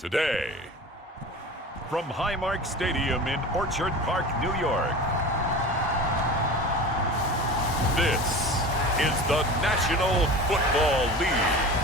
today. From Highmark Stadium in Orchard Park, New York, this is the National Football League.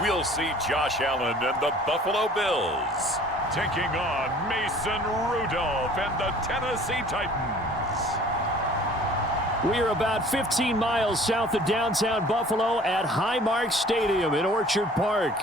We'll see Josh Allen and the Buffalo Bills taking on Mason Rudolph and the Tennessee Titans. We are about 15 miles south of downtown Buffalo at Highmark Stadium in Orchard Park.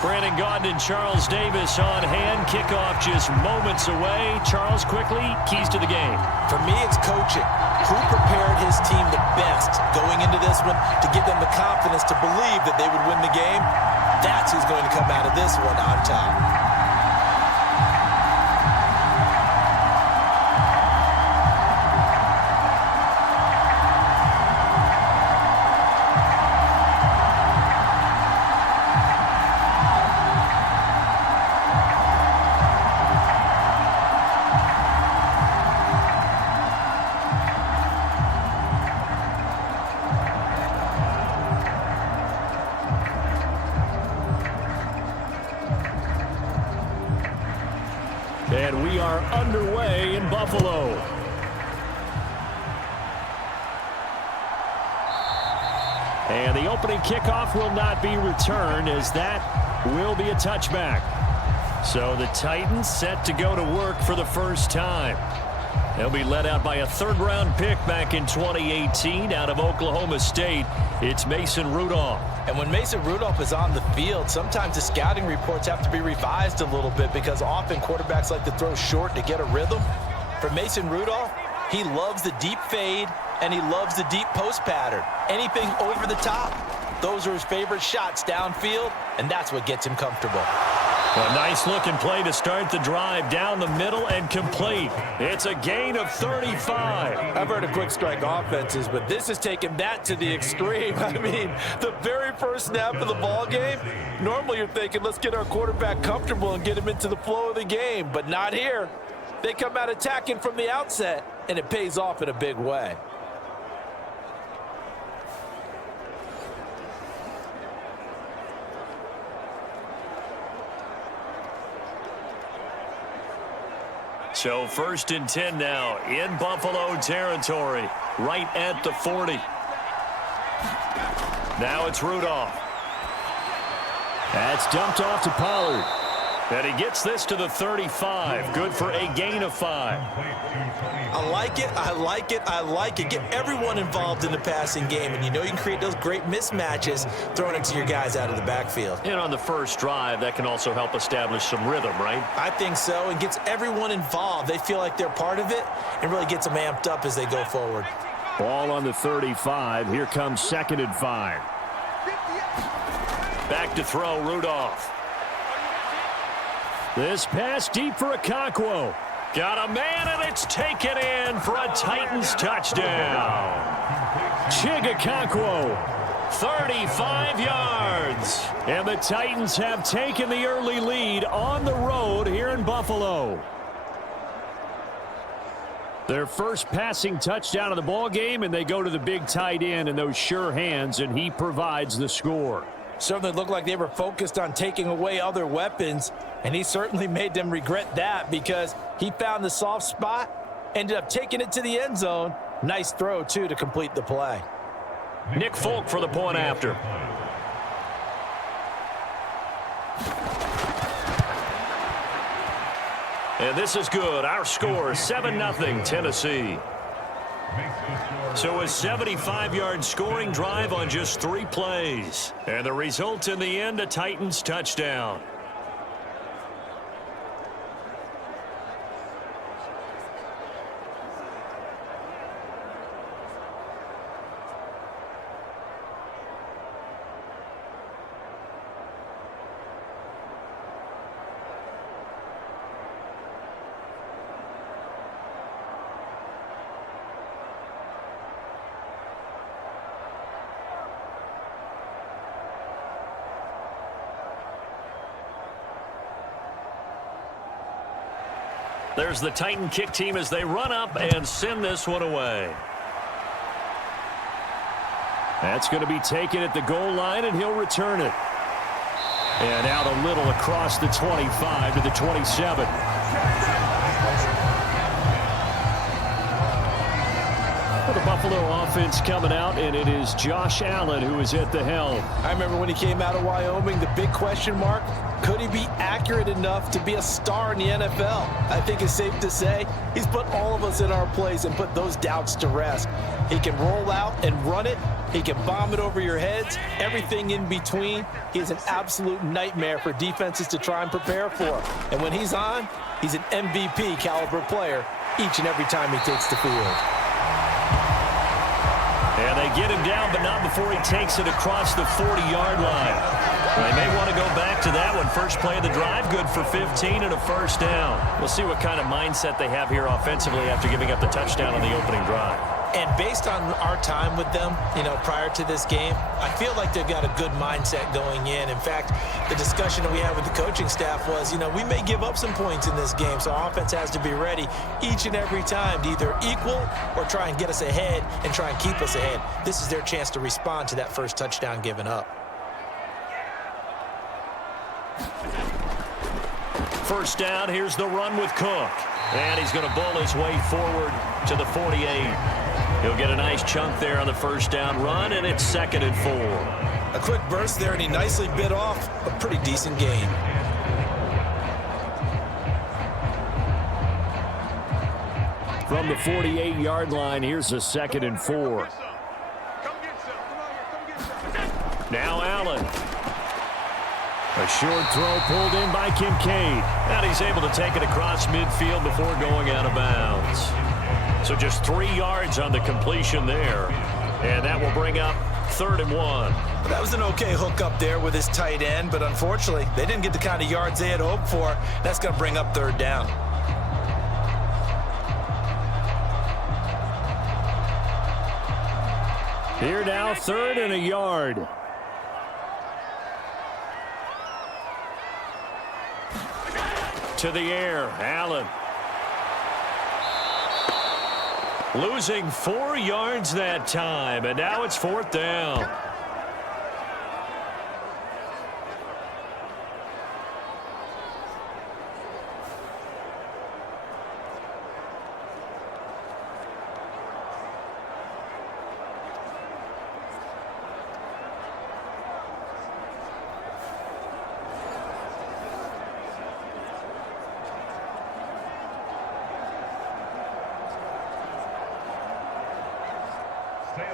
Brandon Gaudin and Charles Davis on hand. Kickoff just moments away. Charles, quickly, keys to the game. For me, it's coaching. Who prepared his team the best going into this one to give them the confidence to believe that they would win the game? That's who's going to come out of this one on top. And we are underway in Buffalo. And the opening kickoff will not be returned, as that will be a touchback. So the Titans set to go to work for the first time. They'll be led out by a third-round pick back in 2018 out of Oklahoma State. It's Mason Rudolph. And when Mason Rudolph is on the field, sometimes the scouting reports have to be revised a little bit because often quarterbacks like to throw short to get a rhythm. For Mason Rudolph, he loves the deep fade and he loves the deep post pattern. Anything over the top, those are his favorite shots downfield, and that's what gets him comfortable. A nice-looking play to start the drive down the middle and complete. It's a gain of 35. I've heard of quick strike offenses, but this is taking that to the extreme. I mean, the very first snap of the ball game, normally you're thinking, let's get our quarterback comfortable and get him into the flow of the game, but not here. They come out attacking from the outset, and it pays off in a big way. So 1st and 10 now in Buffalo territory, right at the 40. Now it's Rudolph. That's dumped off to Pollard. And he gets this to the 35. Good for a gain of 5. I like it, I like it, I like it. Get everyone involved in the passing game, and you know you can create those great mismatches throwing it to your guys out of the backfield. And on the first drive, that can also help establish some rhythm, right? I think so, and gets everyone involved. They feel like they're part of it and really gets them amped up as they go forward. Ball on the 35. Here comes 2nd and 5. Back to throw, Rudolph. This pass deep for Okonkwo. Got a man, and it's taken in for a Titans touchdown. Okonkwo, 35 yards. And the Titans have taken the early lead on the road here in Buffalo. Their first passing touchdown of the ball game, and they go to the big tight end in those sure hands, and he provides the score. Certainly looked like they were focused on taking away other weapons, and he certainly made them regret that because he found the soft spot, ended up taking it to the end zone. Nice throw, too, to complete the play. Nick Folk for the point after. And this is good. Our score, 7-0 Tennessee. So a 75-yard scoring drive on just 3 plays. And the result in the end, a Titans touchdown. There's the Titan kick team as they run up and send this one away. That's going to be taken at the goal line, and he'll return it. And out a little across the 25 to the 27. For the Buffalo offense coming out, and it is Josh Allen who is at the helm. I remember when he came out of Wyoming, the big question mark, could he be accurate enough to be a star in the NFL? I think it's safe to say he's put all of us in our place and put those doubts to rest. He can roll out and run it. He can bomb it over your heads, everything in between. He is an absolute nightmare for defenses to try and prepare for. And when he's on, he's an MVP caliber player each and every time he takes the field. And they get him down, but not before he takes it across the 40-yard line. They may want to go back to that one. First play of the drive, good for 15 and a first down. We'll see what kind of mindset they have here offensively after giving up the touchdown on the opening drive. And based on our time with them, prior to this game, I feel like they've got a good mindset going in. In fact, the discussion that we had with the coaching staff was, we may give up some points in this game, so our offense has to be ready each and every time to either equal or try and get us ahead and try and keep us ahead. This is their chance to respond to that first touchdown given up. First down, here's the run with Cook. And he's going to bull his way forward to the 48. He'll get a nice chunk there on the first down run, and it's 2nd and 4. A quick burst there, and he nicely bit off a pretty decent gain. From the 48-yard line, here's a 2nd and 4. Now Allen. A short throw pulled in by Kincaid. And he's able to take it across midfield before going out of bounds. So just 3 yards on the completion there. And that will bring up 3rd and 1. That was an okay hook up there with his tight end, but unfortunately, they didn't get the kind of yards they had hoped for. That's going to bring up 3rd down. Here now, 3rd and a yard. To the air, Allen. Losing 4 yards that time, and now it's 4th down.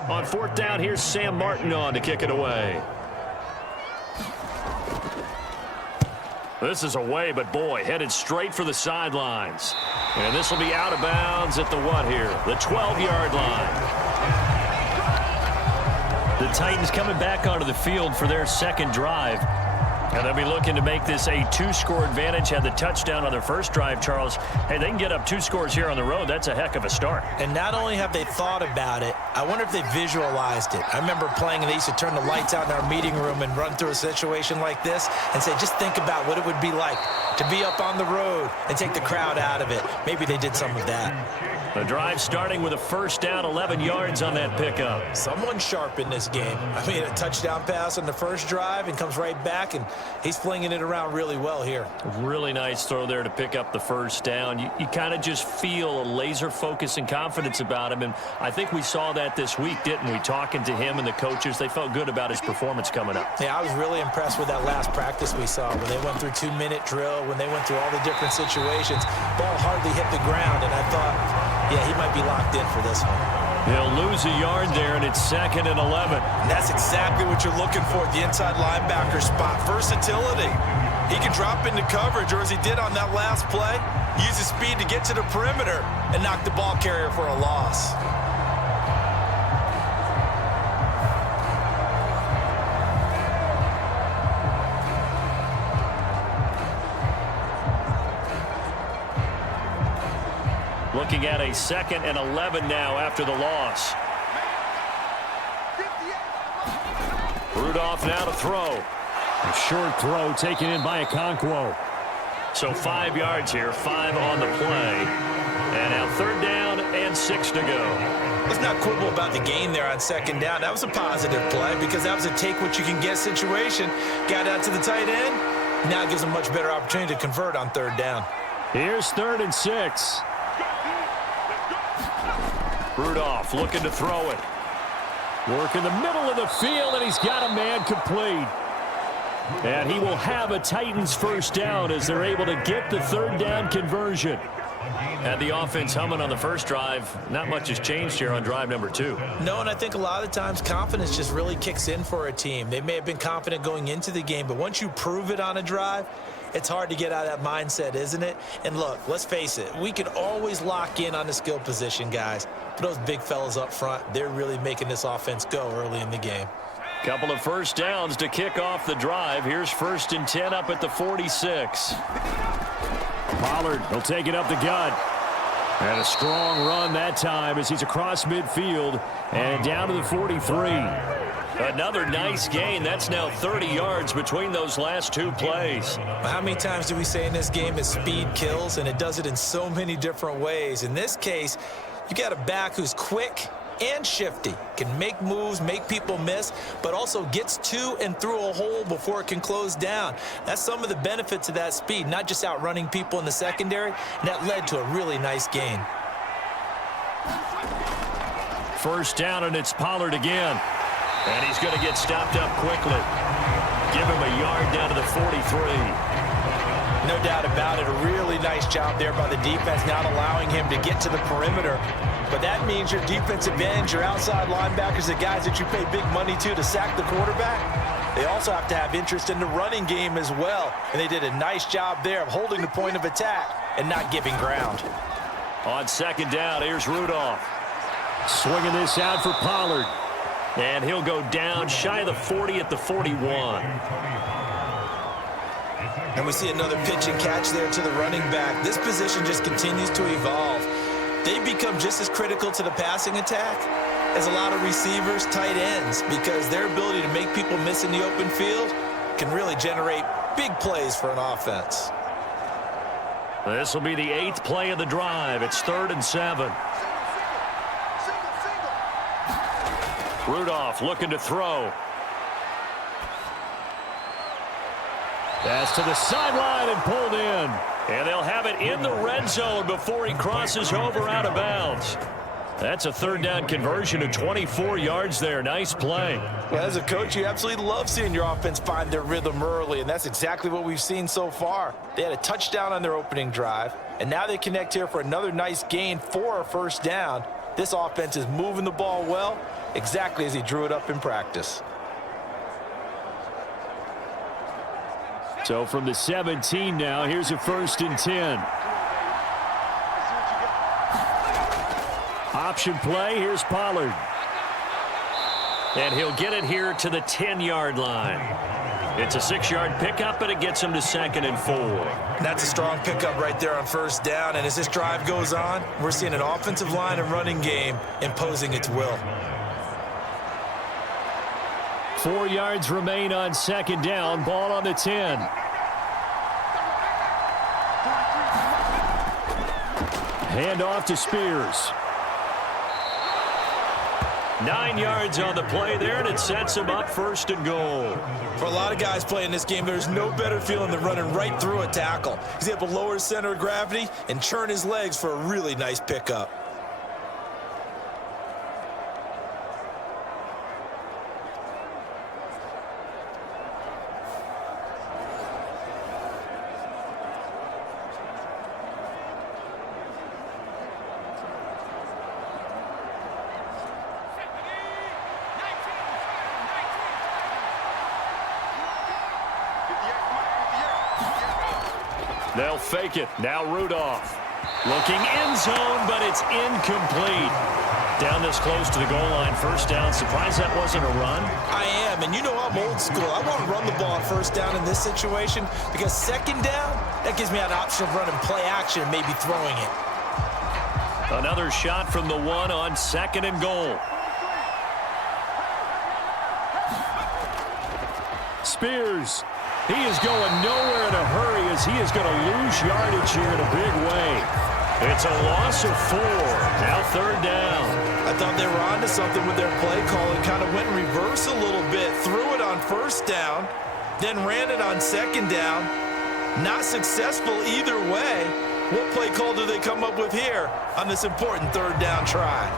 On 4th down, here's Sam Martin on to kick it away. This is away, but boy, headed straight for the sidelines. And this will be out of bounds at the what here? The 12-yard line. The Titans coming back onto the field for their 2nd drive. And they'll be looking to make this a 2-score advantage. Had the touchdown on their first drive, Charles. Hey, they can get up 2 scores here on the road. That's a heck of a start. And not only have they thought about it, I wonder if they visualized it. I remember playing, and they used to turn the lights out in our meeting room and run through a situation like this and say, just think about what it would be like to be up on the road and take the crowd out of it. Maybe they did some of that. The drive starting with a first down, 11 yards on that pickup. Someone sharp in this game. I mean, a touchdown pass on the first drive and comes right back, and he's flinging it around really well here. Really nice throw there to pick up the first down. You kind of just feel a laser focus and confidence about him, and I think we saw that this week, didn't we? Talking to him and the coaches, they felt good about his performance coming up. Yeah, I was really impressed with that last practice we saw when they went through 2-minute drill, when they went through all the different situations. Ball hardly hit the ground, and I thought, yeah, he might be locked in for this one. He'll lose a yard there, and it's 2nd and 11. And that's exactly what you're looking for at the inside linebacker spot. Versatility. He can drop into coverage, or as he did on that last play, use his speed to get to the perimeter and knock the ball carrier for a loss. Looking at a 2nd and 11 now after the loss. Rudolph now to throw. A short throw taken in by Okonkwo. So 5 yards here, 5 on the play. And now 3rd down and 6 to go. Let's not quibble about the gain there on 2nd down. That was a positive play because that was a take-what-you-can-get situation. Got out to the tight end. Now it gives them a much better opportunity to convert on 3rd down. Here's 3rd and 6. Rudolph looking to throw it. Work in the middle of the field, and he's got a man complete. And he will have a Titans 1st down as they're able to get the 3rd down conversion. Had the offense humming on the first drive. Not much has changed here on drive number 2. No, and I think a lot of times confidence just really kicks in for a team. They may have been confident going into the game, but once you prove it on a drive, it's hard to get out of that mindset, isn't it? And look, let's face it, we can always lock in on the skill position, guys. But those big fellas up front, they're really making this offense go early in the game. Couple of 1st downs to kick off the drive. Here's 1st and 10 up at the 46. Pollard will take it up the gut. And a strong run that time as he's across midfield and down to the 43. Another nice gain. That's now 30 yards between those last 2 plays. How many times do we say in this game that speed kills, and it does it in so many different ways? In this case, you got a back who's quick and shifty, can make moves, make people miss, but also gets to and through a hole before it can close down. That's some of the benefits of that speed, not just outrunning people in the secondary, and that led to a really nice gain. 1st down, and it's Pollard again. And he's going to get stopped up quickly. Give him a yard down to the 43. No doubt about it. A really nice job there by the defense, not allowing him to get to the perimeter. But that means your defensive ends, your outside linebackers, the guys that you pay big money to sack the quarterback, they also have to have interest in the running game as well. And they did a nice job there of holding the point of attack and not giving ground. On 2nd down, here's Rudolph. Swinging this out for Pollard. And he'll go down shy of the 40 at the 41. And we see another pitch and catch there to the running back. This position just continues to evolve. They become just as critical to the passing attack as a lot of receivers, tight ends, because their ability to make people miss in the open field can really generate big plays for an offense. This will be the 8th play of the drive. It's 3rd and 7. Rudolph looking to throw. Pass to the sideline and pulled in. And they'll have it in the red zone before he crosses over out of bounds. That's a 3rd down conversion of 24 yards there. Nice play. Well, as a coach, you absolutely love seeing your offense find their rhythm early, and that's exactly what we've seen so far. They had a touchdown on their opening drive, and now they connect here for another nice gain for a 1st down. This offense is moving the ball well, exactly as he drew it up in practice. So from the 17 now, here's a 1st and 10. Option play, here's Pollard. And he'll get it here to the 10-yard line. It's a 6-yard pickup, but it gets him to 2nd and 4. That's a strong pickup right there on 1st down, and as this drive goes on, we're seeing an offensive line and running game imposing its will. 4 yards remain on 2nd down. Ball on the 10. Hand off to Spears. 9 yards on the play there, and it sets him up 1st and goal. For a lot of guys playing this game, there's no better feeling than running right through a tackle. He's able to lower his center of gravity and churn his legs for a really nice pickup. They'll fake it. Now Rudolph. Looking end zone, but it's incomplete. Down this close to the goal line. 1st down. Surprised that wasn't a run? I am, and you know I'm old school. I want to run the ball on 1st down in this situation because 2nd down, that gives me an option of running play action and maybe throwing it. Another shot from the 1 on 2nd and goal. Spears He is going nowhere in a hurry as he is going to lose yardage here in a big way. It's a loss of 4. Now 3rd down. I thought they were onto something with their play call and kind of went in reverse a little bit. Threw it on 1st down, then ran it on 2nd down. Not successful either way. What play call do they come up with here on this important 3rd down try?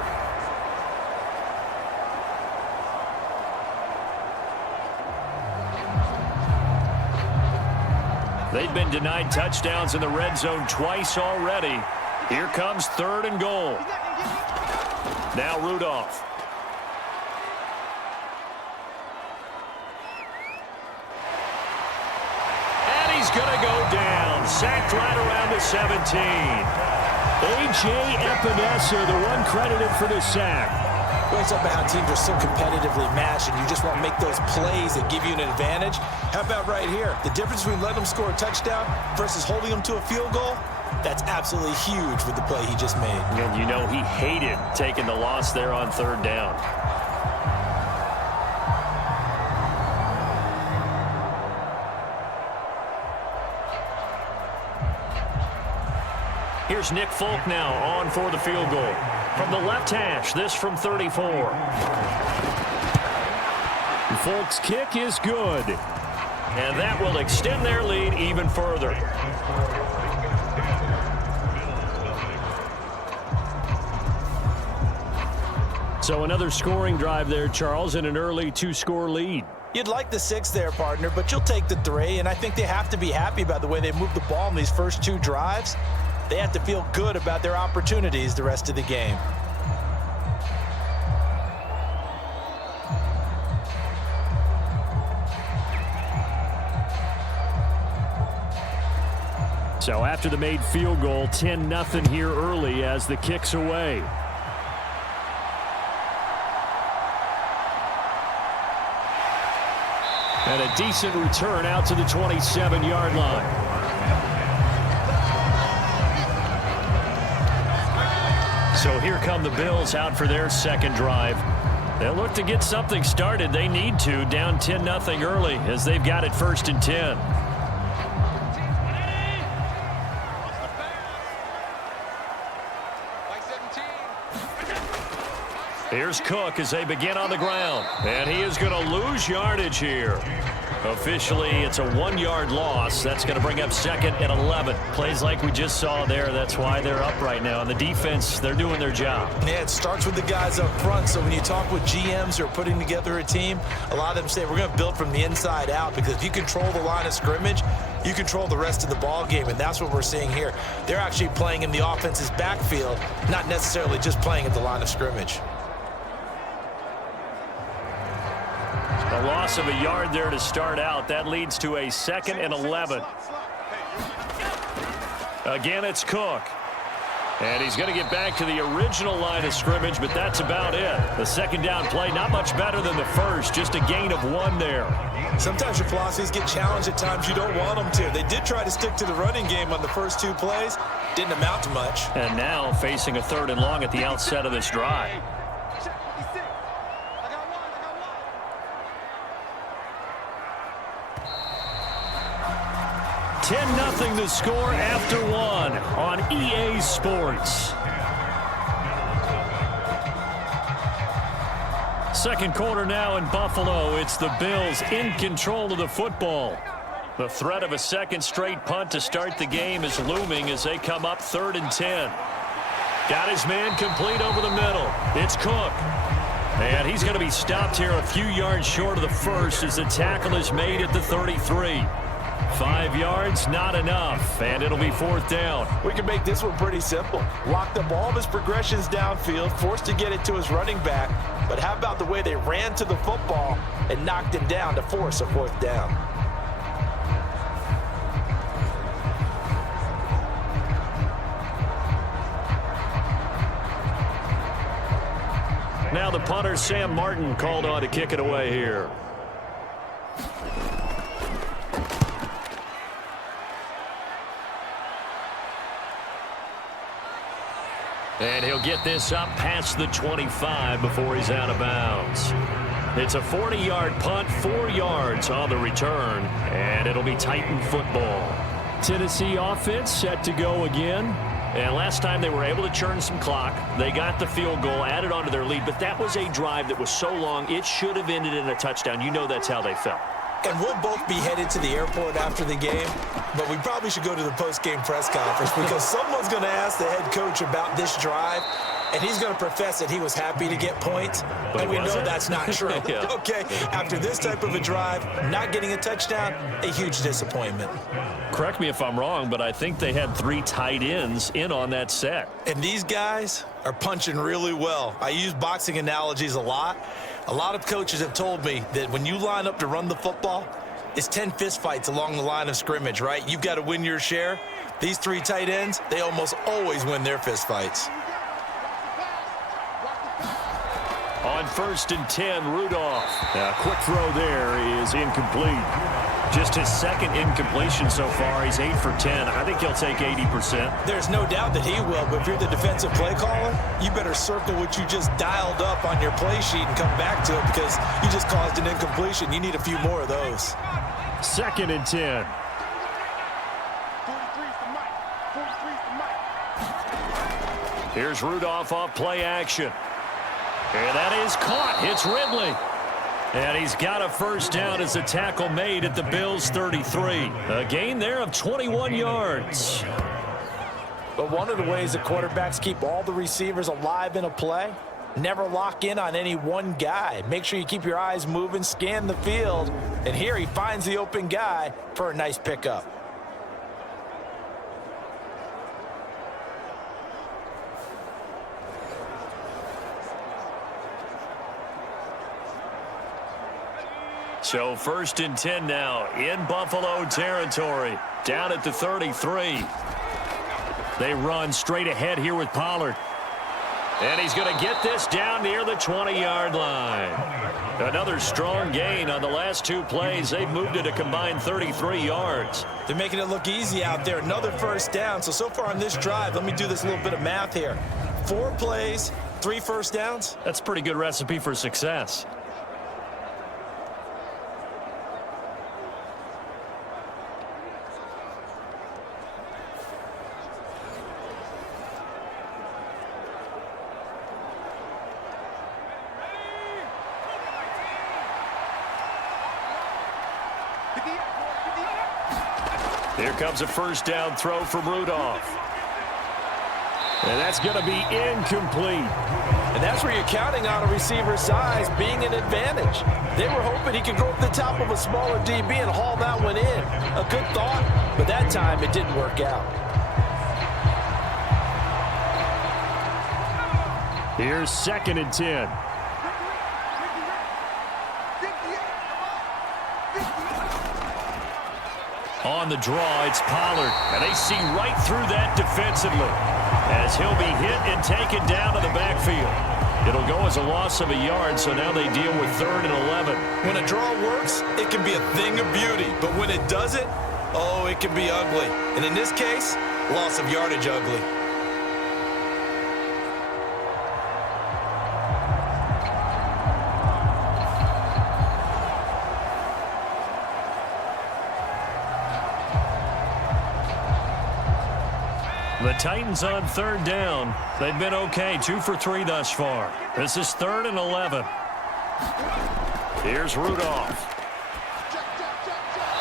They've been denied touchdowns in the red zone twice already. Here comes 3rd and goal. Now Rudolph. And he's going to go down. Sacked right around the 17. A.J. Epinesa, the one credited for the sack. Well, it's about how teams are so competitively matched, and you just want to make those plays that give you an advantage. How about right here? The difference between letting them score a touchdown versus holding them to a field goal, that's absolutely huge with the play he just made. And you know he hated taking the loss there on 3rd down. Here's Nick Folk now on for the field goal. From the left hash, this from 34. Folk's kick is good. And that will extend their lead even further. So another scoring drive there, Charles, and an early 2-score lead. You'd like the 6 there, partner, but you'll take the 3, and I think they have to be happy about the way they moved the ball in these first 2 drives. They have to feel good about their opportunities the rest of the game. So after the made field goal, 10-0 here early as the kick's away. And a decent return out to the 27-yard line. So here come the Bills out for their 2nd drive. They'll look to get something started. They need to, down 10-0 early as they've got it 1st and 10. Here's Cook as they begin on the ground. And he is going to lose yardage here. Officially, it's a 1-yard loss. That's going to bring up 2nd and 11. Plays like we just saw there. That's why they're up right now. And the defense, they're doing their job. Yeah, it starts with the guys up front. So when you talk with GMs who are putting together a team, a lot of them say we're going to build from the inside out, because if you control the line of scrimmage, you control the rest of the ball game, and that's what we're seeing here. They're actually playing in the offense's backfield, not necessarily just playing at the line of scrimmage. A loss of a yard there to start out. That leads to a 2nd and 11. Again, it's Cook. And he's going to get back to the original line of scrimmage, but that's about it. The 2nd down play, not much better than the first, just a gain of 1 there. Sometimes your philosophies get challenged at times you don't want them to. They did try to stick to the running game on the first 2 plays. Didn't amount to much. And now facing a 3rd and long at the outset of this drive. 10-0 the score after 1 on EA Sports. 2nd quarter now in Buffalo. It's the Bills in control of the football. The threat of a 2nd straight punt to start the game is looming as they come up 3rd and 10. Got his man complete over the middle. It's Cook. And he's going to be stopped here a few yards short of the first as the tackle is made at the 33. 5 yards, not enough, and it'll be 4th down. We can make this one pretty simple. Locked up all of his progressions downfield, forced to get it to his running back. But how about the way they ran to the football and knocked him down to force a 4th down? Now the punter, Sam Martin, called on to kick it away here. And he'll get this up past the 25 before he's out of bounds. It's a 40-yard punt, 4 yards on the return, and it'll be Titan football. Tennessee offense set to go again. And last time they were able to churn some clock. They got the field goal, added on to their lead, but that was a drive that was so long, it should have ended in a touchdown. You know that's how they felt. And we'll both be headed to the airport after the game, but we probably should go to the post-game press conference because someone's going to ask the head coach about this drive, and he's going to profess that he was happy to get points, but we know that's not true. Yeah. Okay, after this type of a drive, not getting a touchdown, a huge disappointment. Correct me if I'm wrong, but I think they had 3 tight ends in on that set. And these guys are punching really well. I use boxing analogies a lot. A lot of coaches have told me that when you line up to run the football, it's 10 fistfights along the line of scrimmage, right? You've got to win your share. These 3 tight ends, they almost always win their fistfights. On 1st and 10, Rudolph. A quick throw there is incomplete. Just his second incompletion so far. He's 8 for 10. I think he'll take 80%. There's no doubt that he will, but if you're the defensive play caller, you better circle what you just dialed up on your play sheet and come back to it because you just caused an incompletion. You need a few more of those. 2nd and 10. Here's Rudolph off play action. And that is caught. It's Ridley. And he's got a first down as a tackle made at the Bills' 33. A gain there of 21 yards. But one of the ways the quarterbacks keep all the receivers alive in a play, never lock in on any one guy. Make sure you keep your eyes moving, scan the field. And here he finds the open guy for a nice pickup. So 1st and 10 now in Buffalo territory. Down at the 33. They run straight ahead here with Pollard. And he's going to get this down near the 20-yard line. Another strong gain on the last 2 plays. They've moved it a combined 33 yards. They're making it look easy out there. Another first down. So far on this drive, let me do this little bit of math here. 4 plays, 3 first downs. That's a pretty good recipe for success. Here comes a first down throw from Rudolph. And that's going to be incomplete. And that's where you're counting on a receiver's size being an advantage. They were hoping he could go up the top of a smaller DB and haul that one in. A good thought, but that time it didn't work out. Here's 2nd and 10. On the draw, it's Pollard. And they see right through that defensively as he'll be hit and taken down to the backfield. It'll go as a loss of a yard, so now they deal with 3rd and 11. When a draw works, it can be a thing of beauty. But when it doesn't, oh, it can be ugly. And in this case, loss of yardage ugly. The Titans on 3rd down. They've been okay, 2 for 3 thus far. This is 3rd and 11. Here's Rudolph.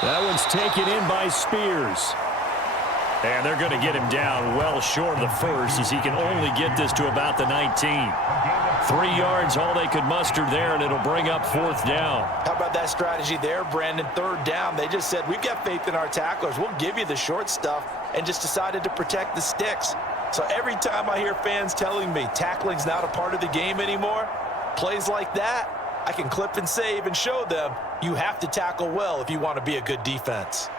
That one's taken in by Spears. And they're going to get him down well short of the first as he can only get this to about the 19. 3 yards, all they could muster there, and it'll bring up 4th down. How about that strategy there, Brandon? 3rd down. They just said, we've got faith in our tacklers. We'll give you the short stuff, and just decided to protect the sticks. So every time I hear fans telling me tackling's not a part of the game anymore, plays like that, I can clip and save and show them you have to tackle well if you want to be a good defense.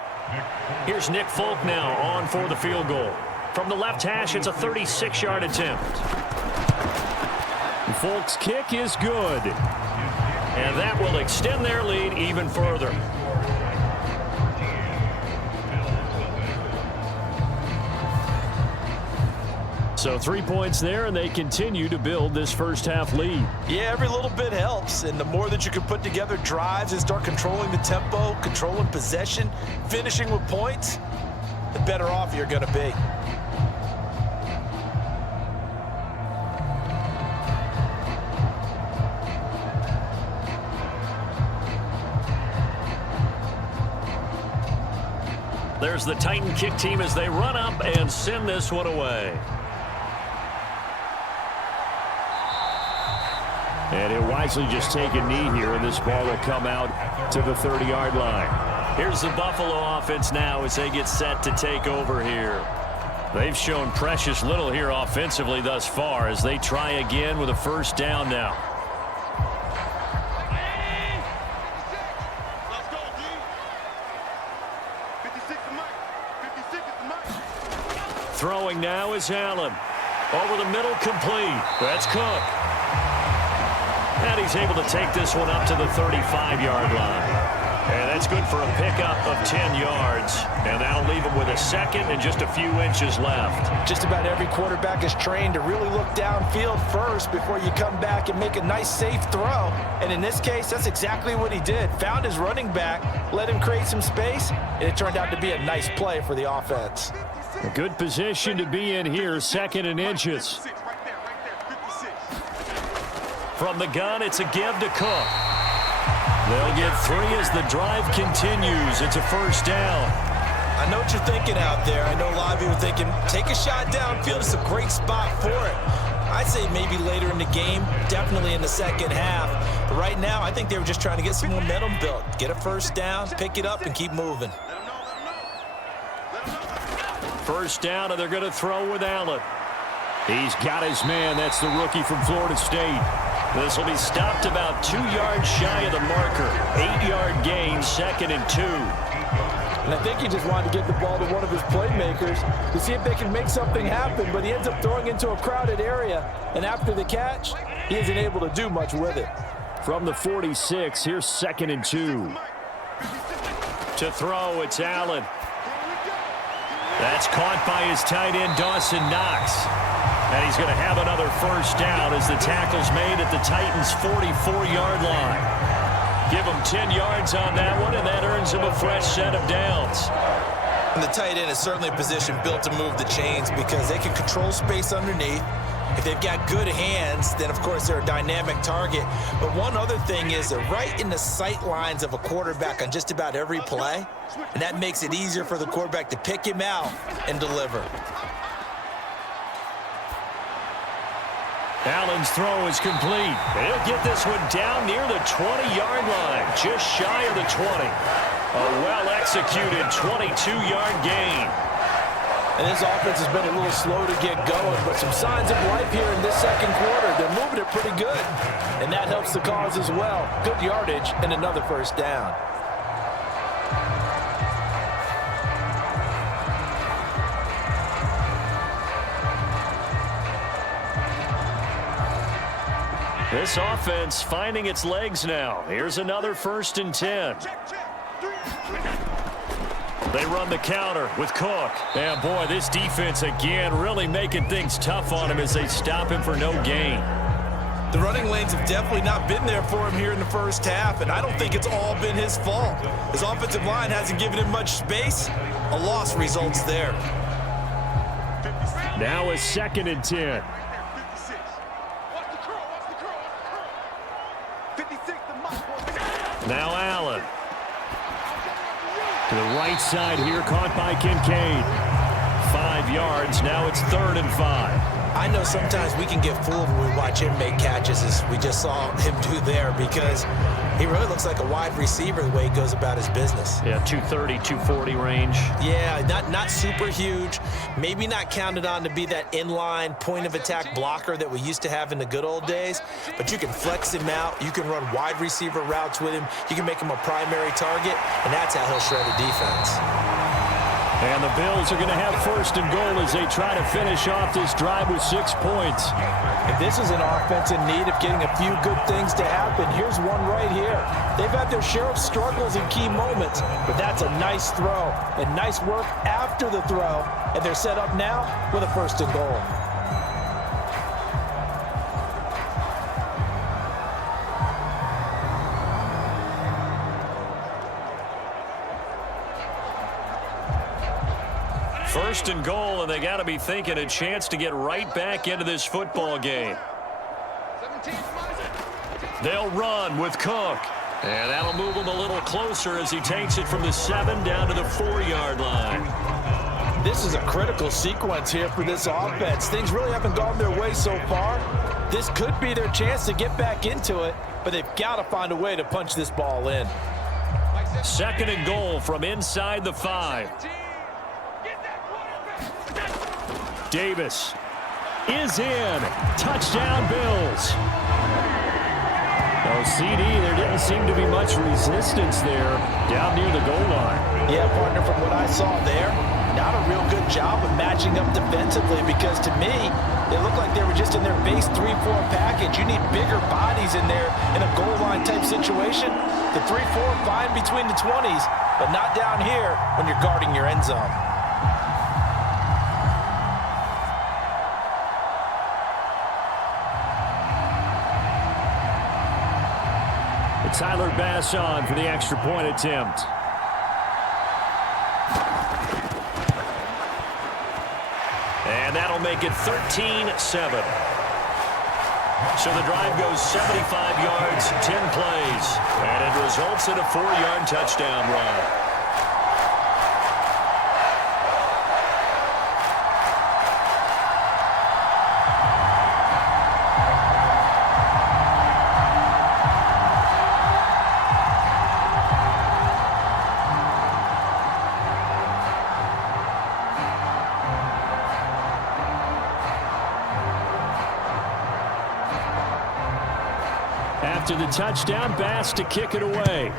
Here's Nick Folk now on for the field goal. From the left hash, it's a 36-yard attempt. Folk's kick is good. And that will extend their lead even further. So 3 points there, and they continue to build this first half lead. Yeah, every little bit helps, and the more that you can put together drives and start controlling the tempo, controlling possession, finishing with points, the better off you're going to be. There's the Titan kick team as they run up and send this one away. And he'll wisely just take a knee here, and this ball will come out to the 30-yard line. Here's the Buffalo offense now as they get set to take over here. They've shown precious little here offensively thus far as they try again with a first down now. Throwing now is Allen. Over the middle, complete. That's Cook. And he's able to take this one up to the 35-yard line. And that's good for a pickup of 10 yards. And that'll leave him with a second and just a few inches left. Just about every quarterback is trained to really look downfield first before you come back and make a nice, safe throw. And in this case, that's exactly what he did. Found his running back, let him create some space, and it turned out to be a nice play for the offense. A good position to be in here, second and inches. From the gun, it's a give to Cook. They'll get 3 as the drive continues. It's a first down. I know what you're thinking out there. I know a lot of you are thinking, take a shot downfield. It's a great spot for it. I'd say maybe later in the game, definitely in the second half. But right now, I think they were just trying to get some momentum built. Get a first down, pick it up, and keep moving. First down, and they're going to throw with Allen. He's got his man. That's the rookie from Florida State. This will be stopped about 2 yards shy of the marker. 8-yard gain, second and 2. And I think he just wanted to get the ball to one of his playmakers to see if they can make something happen, but he ends up throwing into a crowded area. And after the catch, he isn't able to do much with it. From the 46, here's second and 2. To throw, it's Allen. That's caught by his tight end, Dawson Knox. And he's going to have another first down as the tackle's made at the Titans' 44-yard line. Give him 10 yards on that one, and that earns him a fresh set of downs. And the tight end is certainly a position built to move the chains because they can control space underneath. If they've got good hands, then, of course, they're a dynamic target. But one other thing is they're right in the sight lines of a quarterback on just about every play, and that makes it easier for the quarterback to pick him out and deliver. Allen's throw is complete. He'll get this one down near the 20-yard line, just shy of the 20. A well-executed 22-yard gain. And this offense has been a little slow to get going, but some signs of life here in this second quarter. They're moving it pretty good, and that helps the cause as well. Good yardage and another first down. This offense finding its legs now. Here's another first and 10. They run the counter with Cook. And boy, this defense again really making things tough on him as they stop him for no gain. The running lanes have definitely not been there for him here in the first half, and I don't think it's all been his fault. His offensive line hasn't given him much space. A loss results there. Now it's second and 10. Now Allen. To the right side here, caught by Kincaid. 5 yards, now it's 3rd and 5. I know sometimes we can get fooled when we watch him make catches, as we just saw him do there, because he really looks like a wide receiver the way he goes about his business. Yeah, 230, 240 range. Yeah, not super huge. Maybe not counted on to be that inline point-of-attack blocker that we used to have in the good old days, but you can flex him out. You can run wide receiver routes with him. You can make him a primary target, and that's how he'll shred a defense. And the Bills are going to have first and goal as they try to finish off this drive with 6 points. And this is an offense in need of getting a few good things to happen. Here's one right here. They've had their share of struggles in key moments, but that's a nice throw and nice work after the throw. And they're set up now with a first and goal. First and goal, and they got to be thinking a chance to get right back into this football game. They'll run with Cook. And that'll move him a little closer as he takes it from the 7 down to the 4-yard line. This is a critical sequence here for this offense. Things really haven't gone their way so far. This could be their chance to get back into it, but they've got to find a way to punch this ball in. Second and goal from inside the 5. Davis is in. Touchdown, Bills. Oh, CD, there didn't seem to be much resistance there down near the goal line. Yeah, partner, from what I saw there, not a real good job of matching up defensively because to me, it looked like they were just in their base 3-4 package. You need bigger bodies in there in a goal line type situation. The 3-4 fine between the 20s, but not down here when you're guarding your end zone. Tyler Bass on for the extra point attempt. And that'll make it 13-7. So the drive goes 75 yards, 10 plays, and it results in a 4-yard touchdown run. After the touchdown, Bass to kick it away.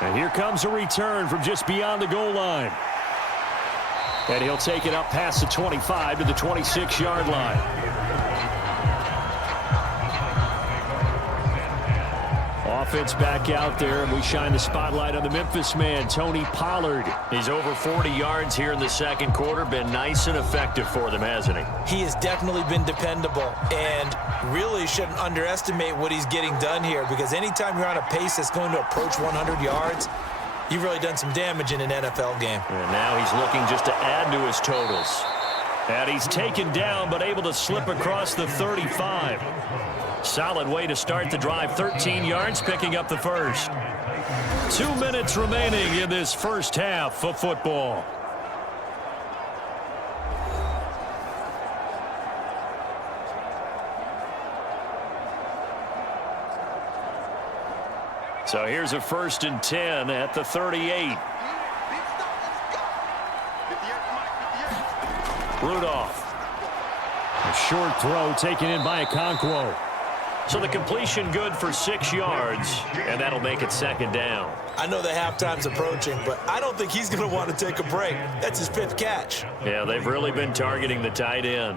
And here comes a return from just beyond the goal line. And he'll take it up past the 25 to the 26-yard line. Offense back out there, and we shine the spotlight on the Memphis man, Tony Pollard. He's over 40 yards here in the second quarter. Been nice and effective for them, hasn't he? He has definitely been dependable, and really shouldn't underestimate what he's getting done here, because anytime you're on a pace that's going to approach 100 yards, you've really done some damage in an NFL game. And now he's looking just to add to his totals. And he's taken down, but able to slip across the 35. Solid way to start the drive. 13 yards, picking up the first. 2 minutes remaining in this first half of football. So here's a 1st and 10 at the 38. Rudolph. A short throw taken in by Okonkwo. So the completion good for 6 yards, and that'll make it 2nd down. I know the halftime's approaching, but I don't think he's going to want to take a break. That's his 5th catch. Yeah, they've really been targeting the tight end.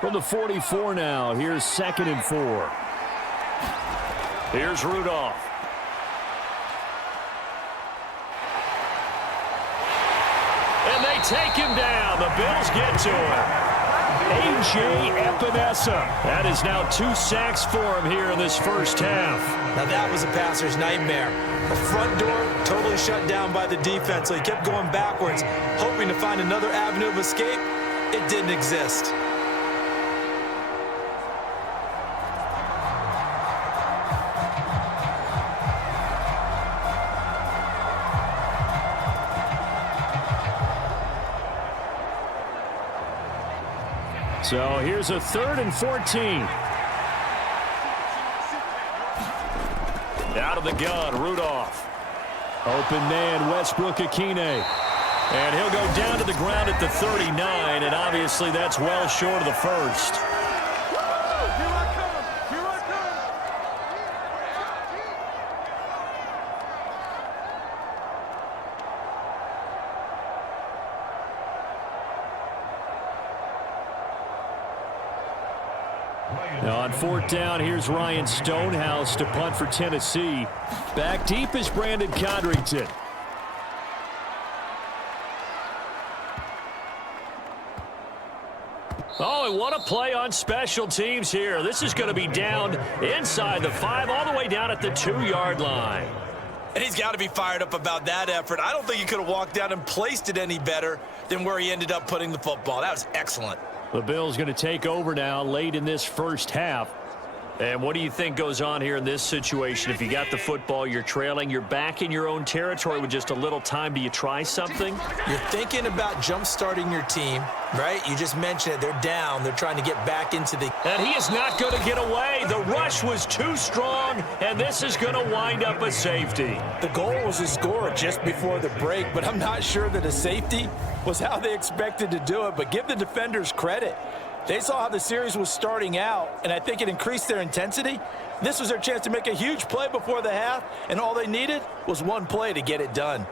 From the 44 now, here's 2nd and 4. Here's Rudolph. And they take him down. The Bills get to him. A.J. Epinesa. That is now 2 sacks for him here in this first half. Now that was a passer's nightmare. The front door totally shut down by the defense, so he kept going backwards, hoping to find another avenue of escape. It didn't exist. So here's a 3rd and 14. Out of the gun, Rudolph. Open man, Westbrook-Ikhine. And he'll go down to the ground at the 39, and obviously that's well short of the first. Now on 4th down, here's Ryan Stonehouse to punt for Tennessee. Back deep is Brandon Codrington. Oh, and what a play on special teams here. This is going to be down inside the 5, all the way down at the 2-yard line. And he's got to be fired up about that effort. I don't think he could have walked down and placed it any better than where he ended up putting the football. That was excellent. The Bills going to take over now late in this first half. And what do you think goes on here in this situation? If you got the football, you're trailing, you're back in your own territory with just a little time. Do you try something? You're thinking about jump-starting your team, right? You just mentioned it. They're down. They're trying to get back into the... And he is not going to get away. The rush was too strong, and this is going to wind up a safety. The goal was to score just before the break, but I'm not sure that a safety was how they expected to do it. But give the defenders credit. They saw how the series was starting out, and I think it increased their intensity. This was their chance to make a huge play before the half, and all they needed was one play to get it done.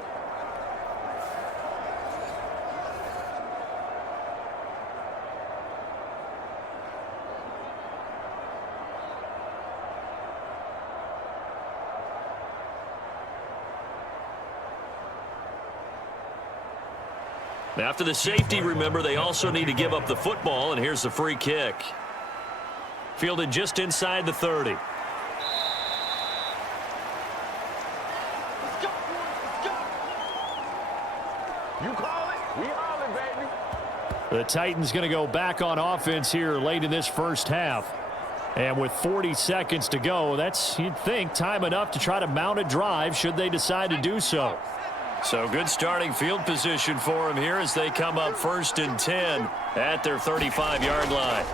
After the safety, remember, they also need to give up the football, and here's the free kick. Fielded just inside the 30. Let's go. You call it, we holler, baby. The Titans going to go back on offense here late in this first half. And with 40 seconds to go, that's, you'd think, time enough to try to mount a drive should they decide to do so. So good starting field position for them here as they come up 1st and 10 at their 35-yard line.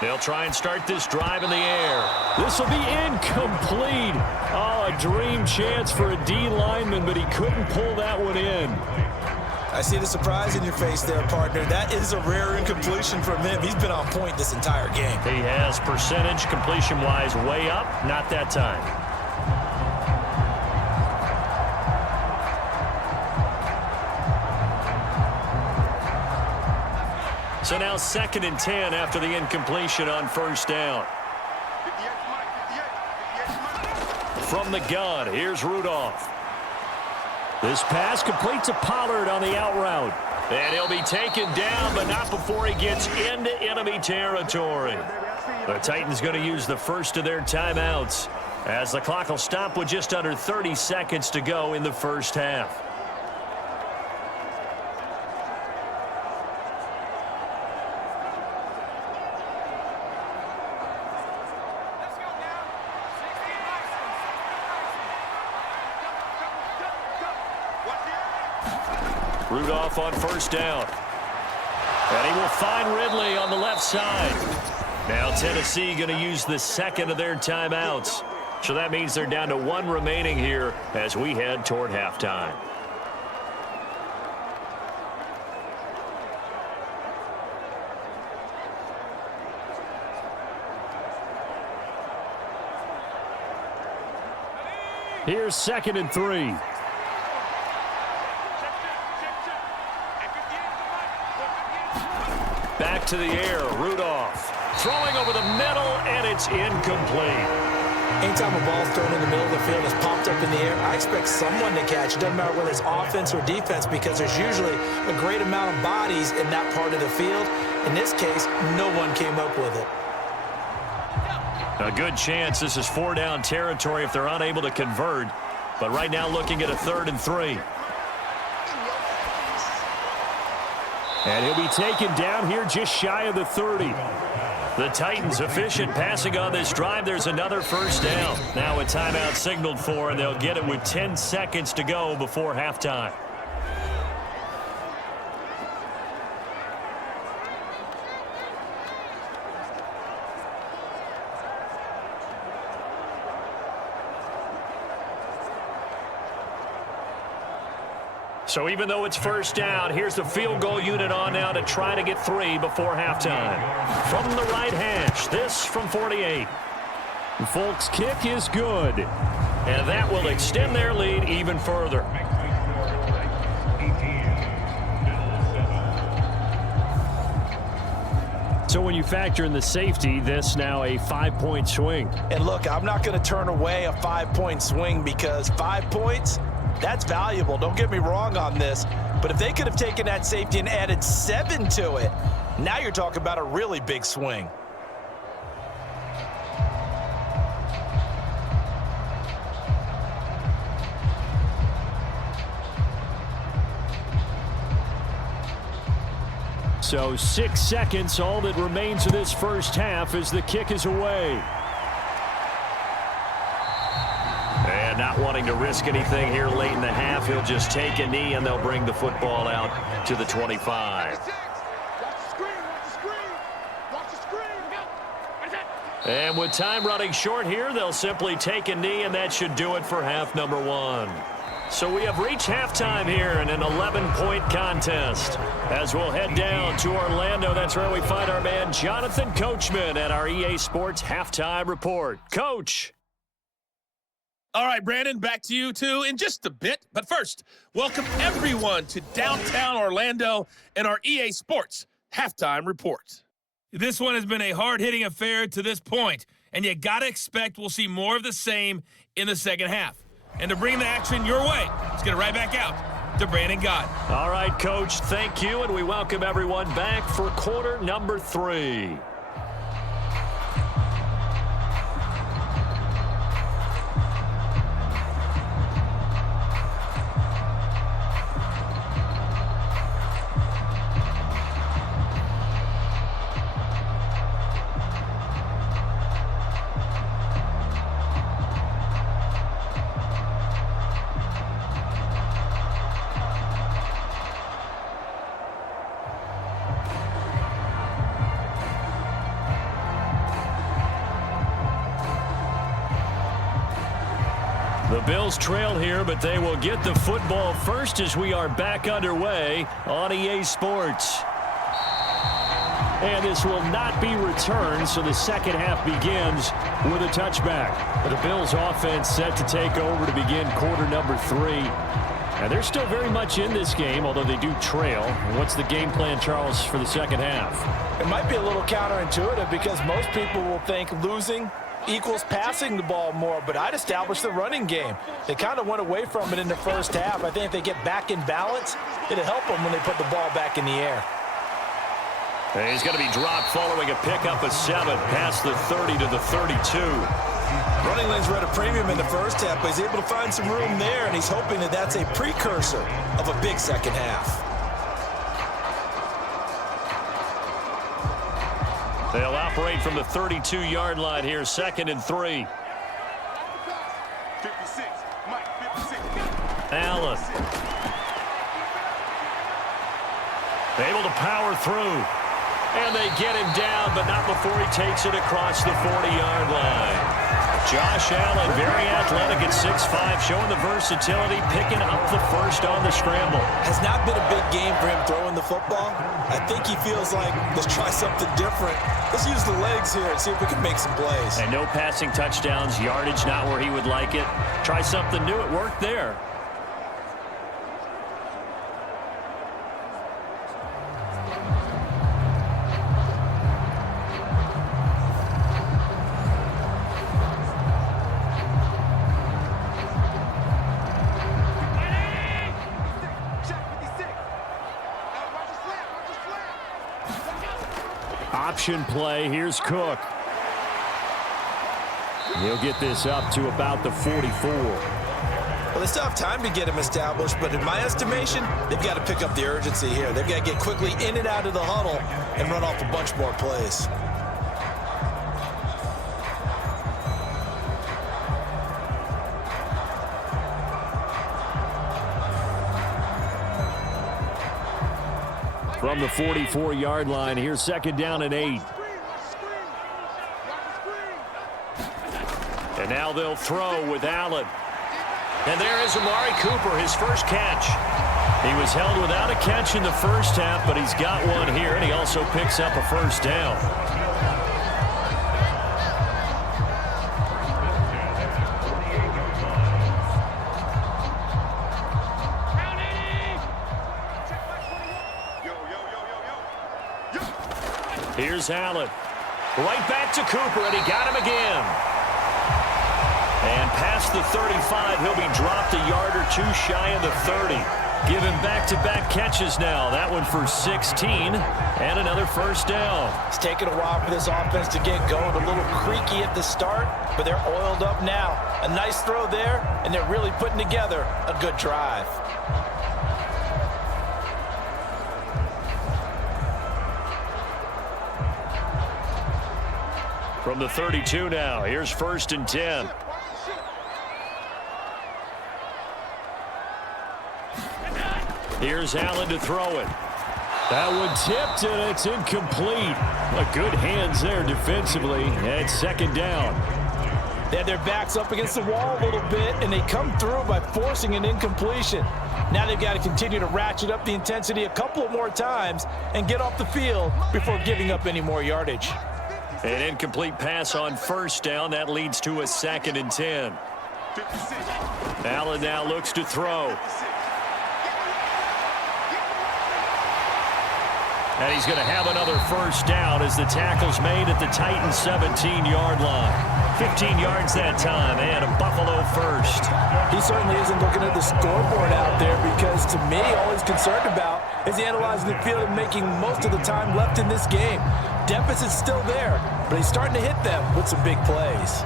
They'll try and start this drive in the air. This will be incomplete. Oh, a dream chance for a D lineman, but he couldn't pull that one in. I see the surprise in your face there, partner. That is a rare incompletion from him. He's been on point this entire game. He has percentage completion-wise way up, not that time. So now 2nd and 10 after the incompletion on 1st down. From the gun, here's Rudolph. This pass complete to Pollard on the out route. And he'll be taken down, but not before he gets into enemy territory. The Titans going to use the first of their timeouts as the clock will stop with just under 30 seconds to go in the first half. Rudolph on 1st down. And he will find Ridley on the left side. Now Tennessee going to use the 2nd of their timeouts. So that means they're down to 1 remaining here as we head toward halftime. Here's 2nd and 3. Back to the air, Rudolph. Throwing over the middle, and it's incomplete. Anytime a ball's thrown in the middle of the field is popped up in the air, I expect someone to catch. It doesn't matter whether it's offense or defense because there's usually a great amount of bodies in that part of the field. In this case, no one came up with it. A good chance this is 4-down territory if they're unable to convert. But right now looking at a 3rd and 3. And he'll be taken down here just shy of the 30. The Titans efficient passing on this drive. There's another 1st down. Now a timeout signaled for, and they'll get it with 10 seconds to go before halftime. So even though it's 1st down, here's the field goal unit on now to try to get 3 before halftime. From the right hash, this from 48. Folk's kick is good. And that will extend their lead even further. So when you factor in the safety, this now a 5-point swing. And look, I'm not going to turn away a 5-point swing because 5 points, that's valuable. Don't get me wrong on this. But if they could have taken that safety and added 7 to it, now you're talking about a really big swing. So 6 seconds, all that remains of this first half as the kick is away. And not wanting to risk anything here late in the half, he'll just take a knee and they'll bring the football out to the 25. And with time running short here, they'll simply take a knee, and that should do it for half number 1. So we have reached halftime here in an 11-point contest. As we'll head down to Orlando, that's where we find our man Jonathan Coachman at our EA Sports Halftime Report. Coach. All right, Brandon, back to you two in just a bit. But first, welcome everyone to downtown Orlando and our EA Sports Halftime Report. This one has been a hard-hitting affair to this point, and you got to expect we'll see more of the same in the second half. And to bring the action your way, let's get it right back out to Brandon Gott. All right, Coach, thank you, and we welcome everyone back for quarter number 3. The Bills trail here, but they will get the football first as we are back underway on EA Sports. And this will not be returned, so the second half begins with a touchback. But the Bills offense set to take over to begin quarter number 3. And they're still very much in this game, although they do trail. And what's the game plan, Charles, for the second half? It might be a little counterintuitive because most people will think losing equals passing the ball more, but I'd establish the running game. They kind of went away from it in the first half. I think if they get back in balance, it'll help them when they put the ball back in the air. And he's going to be dropped following a pickup of 7 past the 30 to the 32. Running lanes were at a premium in the first half, but he's able to find some room there, and he's hoping that that's a precursor of a big second half. They'll operate from the 32-yard line here, 2nd and 3. 56, Mike, 56. Allen. Able to power through. And they get him down, but not before he takes it across the 40-yard line. Josh Allen, very athletic at 6'5", showing the versatility, picking up the first on the scramble. Has not been a big game for him throwing the football. I think he feels like, let's try something different. Let's use the legs here and see if we can make some plays. And no passing touchdowns, yardage not where he would like it. Try something new, it worked there. Option play. Here's Cook. He'll get this up to about the 44. Well, they still have time to get him established, but in my estimation, they've got to pick up the urgency here. They've got to get quickly in and out of the huddle and run off a bunch more plays. From the 44-yard line, here's 2nd down and 8. And now they'll throw with Allen. And there is Amari Cooper, his first catch. He was held without a catch in the first half, but he's got one here, and he also picks up a first down. Here's Allen. Right back to Cooper, and he got him again. And past the 35, he'll be dropped a yard or two shy of the 30. Give him back-to-back catches now. That one for 16 and another first down. It's taken a while for this offense to get going. A little creaky at the start, but they're oiled up now. A nice throw there, and they're really putting together a good drive. From the 32 now, here's 1st and 10. Here's Allen to throw it. That one tipped, and it's incomplete. But good hands there defensively. And 2nd down. They had their backs up against the wall a little bit, and they come through by forcing an incompletion. Now they've got to continue to ratchet up the intensity a couple of more times and get off the field before giving up any more yardage. An incomplete pass on 1st down. That leads to a 2nd and 10. Allen now looks to throw. And he's going to have another first down as the tackle's made at the Titans' 17-yard line. 15 yards that time, and a Buffalo first. He certainly isn't looking at the scoreboard out there because, to me, all he's concerned about is analyzing the field and making most of the time left in this game. Deficit's still there, but he's starting to hit them with some big plays.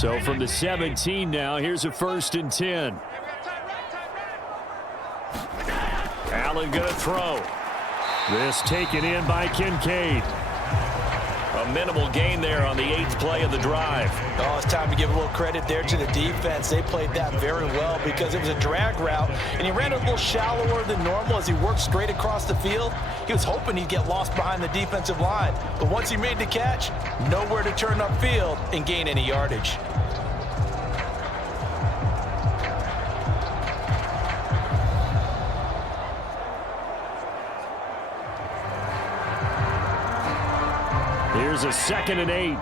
So from the 17 now, here's a 1st and 10. Allen going to throw. This taken in by Kincaid. A minimal gain there on the 8th play of the drive. Oh, it's time to give a little credit there to the defense. They played that very well because it was a drag route, and he ran a little shallower than normal as he worked straight across the field. He was hoping he'd get lost behind the defensive line, but once he made the catch, nowhere to turn upfield and gain any yardage. Here's a 2nd and 8.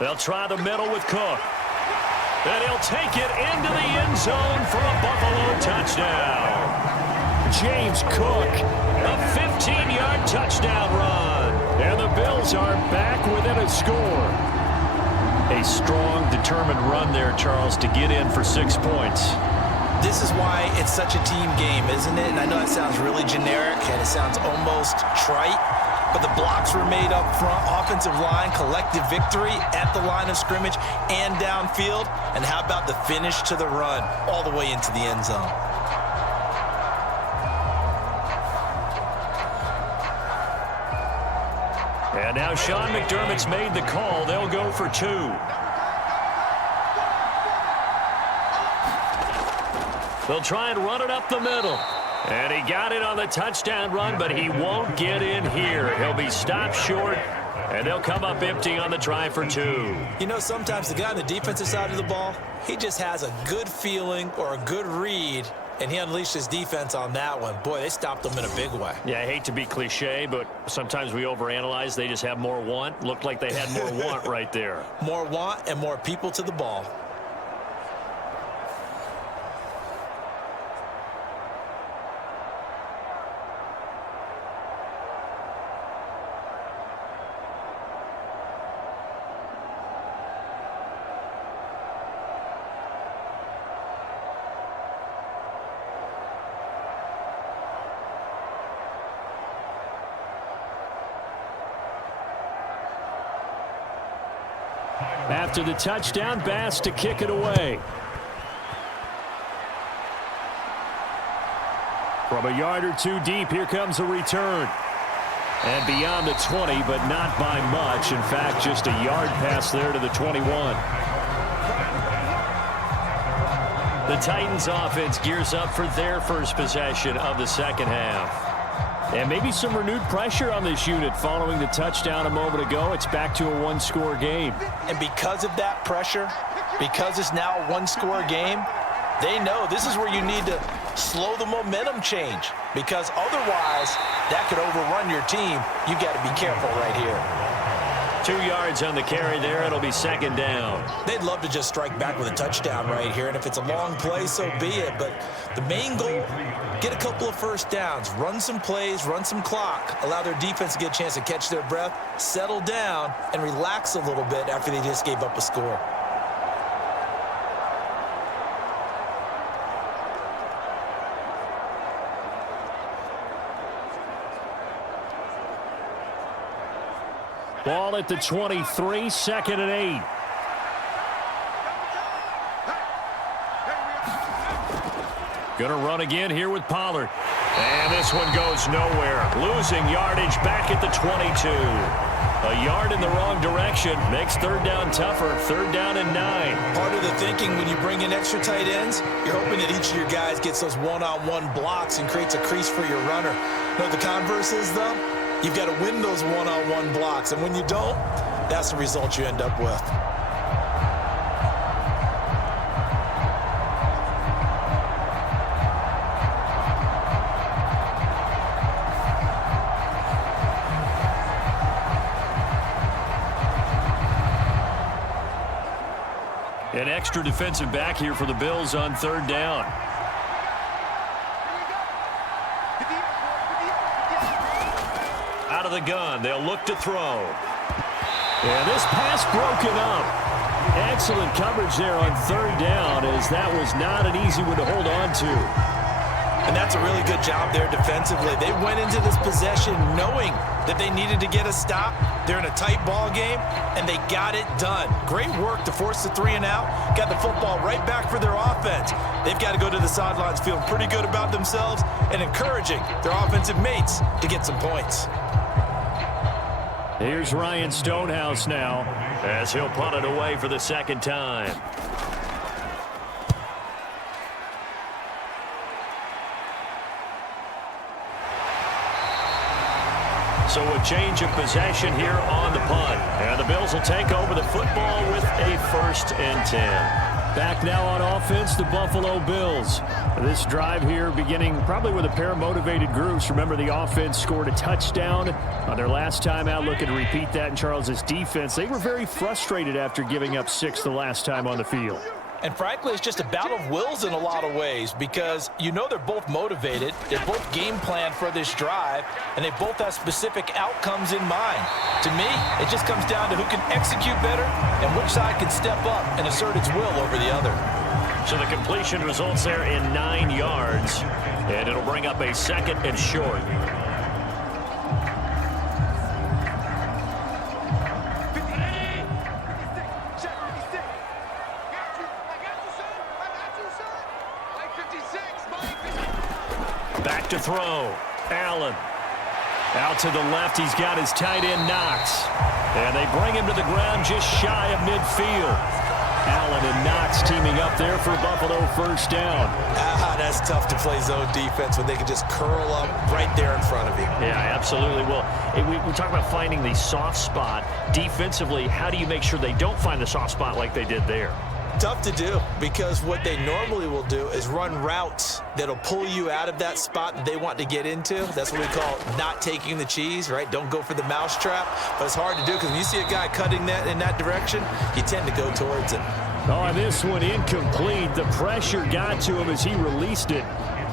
They'll try the middle with Cook. And he'll take it into the end zone for a Buffalo touchdown. James Cook, a 15-yard touchdown run. And the Bills are back within a score. A strong, determined run there, Charles, to get in for 6 points. This is why it's such a team game, isn't it? And I know it sounds really generic and it sounds almost trite, but the blocks were made up front, offensive line, collective victory at the line of scrimmage and downfield. And how about the finish to the run all the way into the end zone? And now Sean McDermott's made the call. They'll go for 2. They'll try and run it up the middle. And he got it on the touchdown run, but he won't get in here. He'll be stopped short, and they'll come up empty on the try for 2. You know, sometimes the guy on the defensive side of the ball, he just has a good feeling or a good read, and he unleashed his defense on that one. Boy, they stopped him in a big way. Yeah, I hate to be cliche, but sometimes we overanalyze. They just have more want. Looked like they had more want right there. More want and more people to the ball. After the touchdown, Bass to kick it away. From a yard or 2 deep, here comes a return. And beyond the 20, but not by much. In fact, just a yard pass there to the 21. The Titans offense gears up for their first possession of the 2nd half. And maybe some renewed pressure on this unit following the touchdown a moment ago. It's back to a 1-score game. And because of that pressure, because it's now a 1-score game, they know this is where you need to slow the momentum change, because otherwise that could overrun your team. You got to be careful right here. 2 yards on the carry there. It'll be second down. They'd love to just strike back with a touchdown right here, and if it's a long play, so be it. But the main goal, get a couple of first downs, run some plays, run some clock, allow their defense to get a chance to catch their breath, settle down, and relax a little bit after they just gave up a score. Ball at the 23, second and 8. Gonna run again here with Pollard. And this one goes nowhere. Losing yardage back at the 22. A yard in the wrong direction makes third down tougher. Third down and 9. Part of the thinking when you bring in extra tight ends, you're hoping that each of your guys gets those one-on-one blocks and creates a crease for your runner. You know what the converse is, though? You've got to win those one-on-one blocks, and when you don't, that's the result you end up with. An extra defensive back here for the Bills on third down. Out of the gun, they'll look to throw. And this pass broken up. Excellent coverage there on third down, as that was not an easy one to hold on to. And that's a really good job there defensively. They went into this possession knowing that they needed to get a stop. They're in a tight ball game, and they got it done. Great work to force the 3 and out. Got the football right back for their offense. They've got to go to the sidelines feeling pretty good about themselves and encouraging their offensive mates to get some points. Here's Ryan Stonehouse now, as he'll punt it away for the second time. So a change of possession here on the punt. And the Bills will take over the football with a 1st and 10. Back now on offense, the Buffalo Bills. This drive here beginning probably with a pair of motivated groups. Remember, the offense scored a touchdown on their last time out. Looking to repeat that in Charles's defense. They were very frustrated after giving up 6 the last time on the field. And frankly, it's just a battle of wills in a lot of ways, because you know they're both motivated, they're both game planned for this drive, and they both have specific outcomes in mind. To me, it just comes down to who can execute better and which side can step up and assert its will over the other. So the completion results there in 9 yards, and it'll bring up a 2nd and short. Back to throw. Allen. Out to the left. He's got his tight end Knox. And they bring him to the ground just shy of midfield. Allen and Knox teaming up there for Buffalo 1st down. That's tough to play zone defense when they can just curl up right there in front of you. Yeah, absolutely. Well, we talk about finding the soft spot. Defensively, how do you make sure they don't find the soft spot like they did there? Tough to do, because what they normally will do is run routes that'll pull you out of that spot that they want to get into. That's what we call not taking the cheese, right? Don't go for the mousetrap. But it's hard to do, because when you see a guy cutting that in that direction, you tend to go towards it. Oh, and this one incomplete. The pressure got to him as he released it.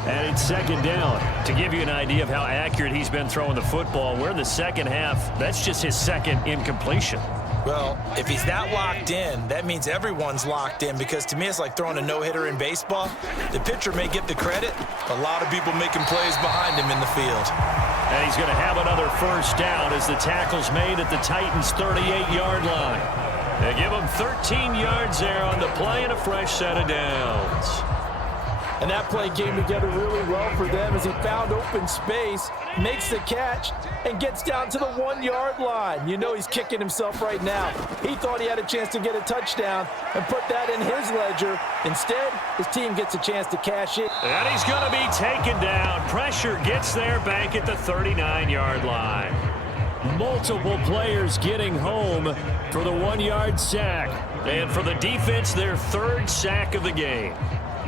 And it's 2nd down. To give you an idea of how accurate he's been throwing the football, we're in the second half. That's just his 2nd incompletion. Well, if he's that locked in, that means everyone's locked in, because to me it's like throwing a no-hitter in baseball. The pitcher may get the credit, a lot of people making plays behind him in the field. And he's going to have another 1st down as the tackle's made at the Titans' 38-yard line. They give him 13 yards there on the play and a fresh set of downs. And that play came together really well for them as he found open space, makes the catch, and gets down to the 1-yard line. You know he's kicking himself right now. He thought he had a chance to get a touchdown and put that in his ledger. Instead, his team gets a chance to cash it. And he's going to be taken down. Pressure gets there back at the 39-yard line. Multiple players getting home for the 1-yard sack. And for the defense, their 3rd sack of the game.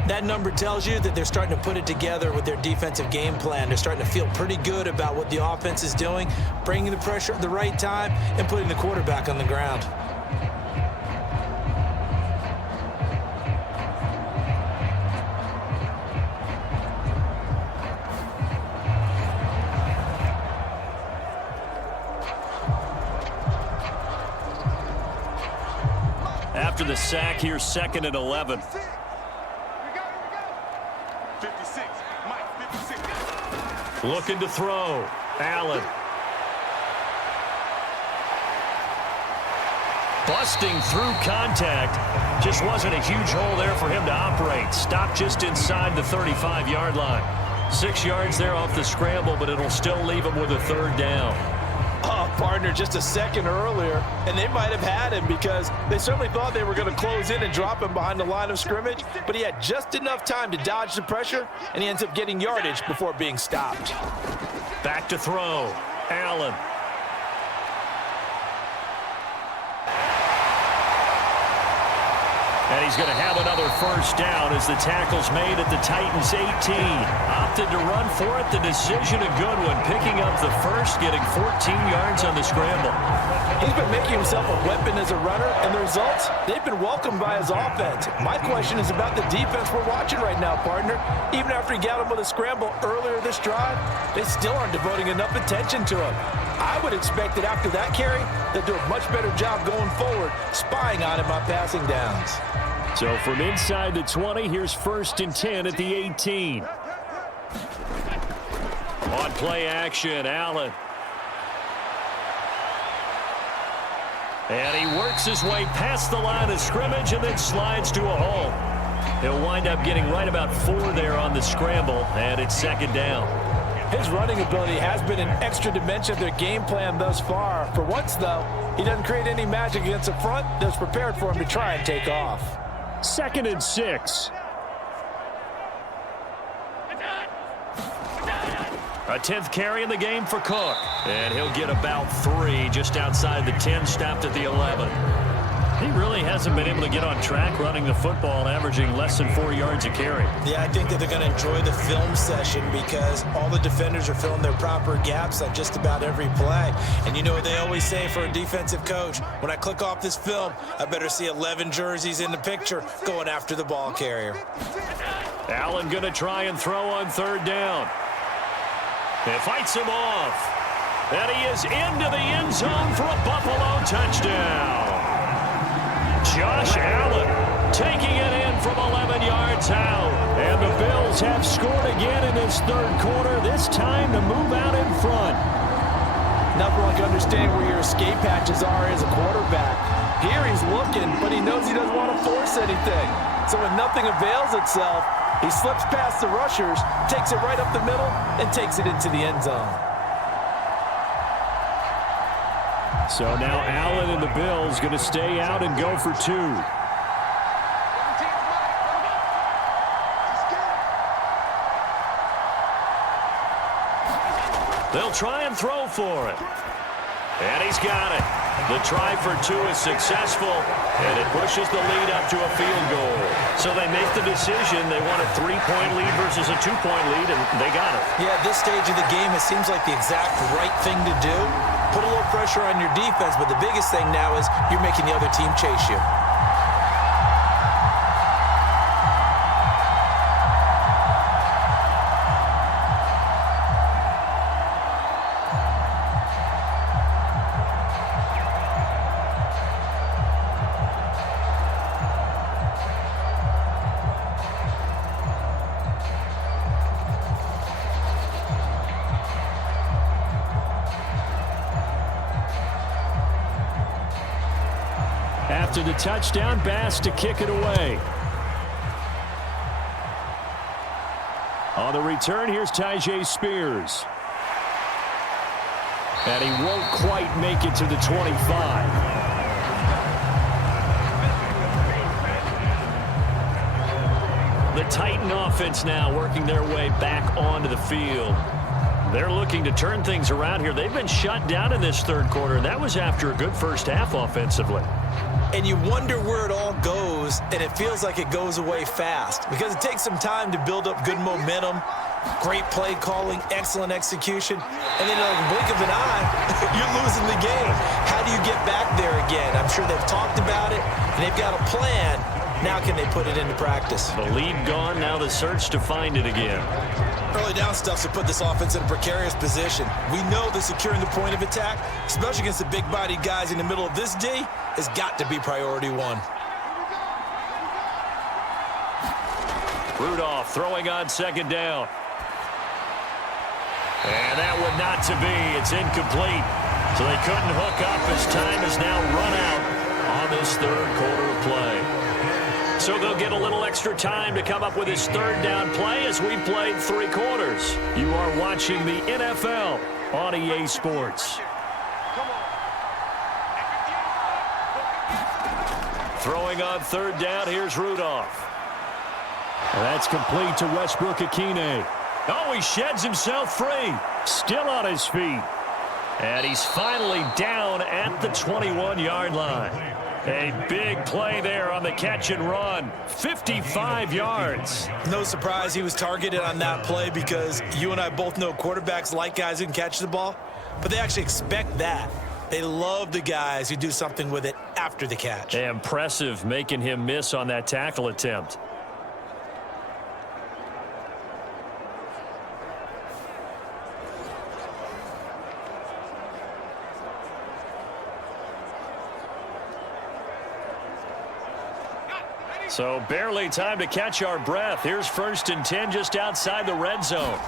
That number tells you that they're starting to put it together with their defensive game plan. They're starting to feel pretty good about what the offense is doing, bringing the pressure at the right time, and putting the quarterback on the ground. After the sack, here's 2nd and 11. 56. Mike, 56. Looking to throw. Allen. Busting through contact. Just wasn't a huge hole there for him to operate. Stopped just inside the 35-yard line. 6 yards there off the scramble, but it'll still leave him with a 3rd down. Oh, partner, just a second earlier, and they might have had him because they certainly thought they were going to close in and drop him behind the line of scrimmage, but he had just enough time to dodge the pressure, and he ends up getting yardage before being stopped. Back to throw. Allen. And he's going to have another 1st down as the tackle's made at the Titans' 18. Opted to run for it. The decision a good one. Picking up the 1st, getting 14 yards on the scramble. He's been making himself a weapon as a runner, and the results, they've been welcomed by his offense. My question is about the defense we're watching right now, partner. Even after he got him with a scramble earlier this drive, they still aren't devoting enough attention to him. I would expect that after that carry, they'll do a much better job going forward, spying on him on passing downs. So from inside the 20, here's 1st and 10 at the 18. On play action, Allen. And he works his way past the line of scrimmage and then slides to a hole. He'll wind up getting right about 4 there on the scramble, and it's 2nd down. His running ability has been an extra dimension of their game plan thus far. For once, though, he doesn't create any magic against the front that's prepared for him to try and take off. 2nd and 6. A 10th carry in the game for Cook. And he'll get about 3 just outside the 10, stopped at the 11. He really hasn't been able to get on track running the football, averaging less than 4 yards a carry. Yeah, I think that they're going to enjoy the film session because all the defenders are filling their proper gaps on just about every play. And you know what they always say for a defensive coach? When I click off this film, I better see 11 jerseys in the picture going after the ball carrier. Allen going to try and throw on 3rd down. It fights him off. And he is into the end zone for a Buffalo touchdown. Josh Allen taking it in from 11 yards out. And the Bills have scored again in this 3rd quarter, this time to move out in front. Nothing like understanding where your escape hatches are as a quarterback. Here he's looking, but he knows he doesn't want to force anything. So when nothing avails itself, he slips past the rushers, takes it right up the middle, and takes it into the end zone. So now Allen and the Bills going to stay out and go for 2. They'll try and throw for it. And he's got it. The try for 2 is successful, and it pushes the lead up to a field goal. So they make the decision. They want a 3-point lead versus a 2-point lead, and they got it. Yeah, at this stage of the game, it seems like the exact right thing to do. Put a little pressure on your defense, but the biggest thing now is you're making the other team chase you. After the touchdown, Bass to kick it away. On the return, here's Tyjae Spears. And he won't quite make it to the 25. The Titan offense now working their way back onto the field. They're looking to turn things around here. They've been shut down in this third quarter, and that was after a good first half offensively. And you wonder where it all goes, and it feels like it goes away fast because it takes some time to build up good momentum, great play calling, excellent execution, and then in like a blink of an eye, you're losing the game. How do you get back there again? I'm sure they've talked about it, and they've got a plan. Now can they put it into practice? The lead gone, now the search to find it again. Early down stuff to put this offense in a precarious position. We know that securing the point of attack, especially against the big-bodied guys in the middle of this D, has got to be priority one. Rudolph throwing on second down. And that one not to be. It's incomplete. So they couldn't hook up as time has now run out on this third quarter of play. So they'll get a little extra time to come up with his third down play as we played 3 quarters. You are watching the NFL on EA Sports. Throwing on third down, here's Rudolph. And that's complete to Westbrook-Ikhine. Oh, he sheds himself free. Still on his feet. And he's finally down at the 21-yard line. A big play there on the catch and run. 55 yards. No surprise he was targeted on that play because you and I both know quarterbacks like guys who can catch the ball, but they actually expect that. They love the guys who do something with it after the catch. Impressive making him miss on that tackle attempt. So barely time to catch our breath. Here's 1st and 10 just outside the red zone.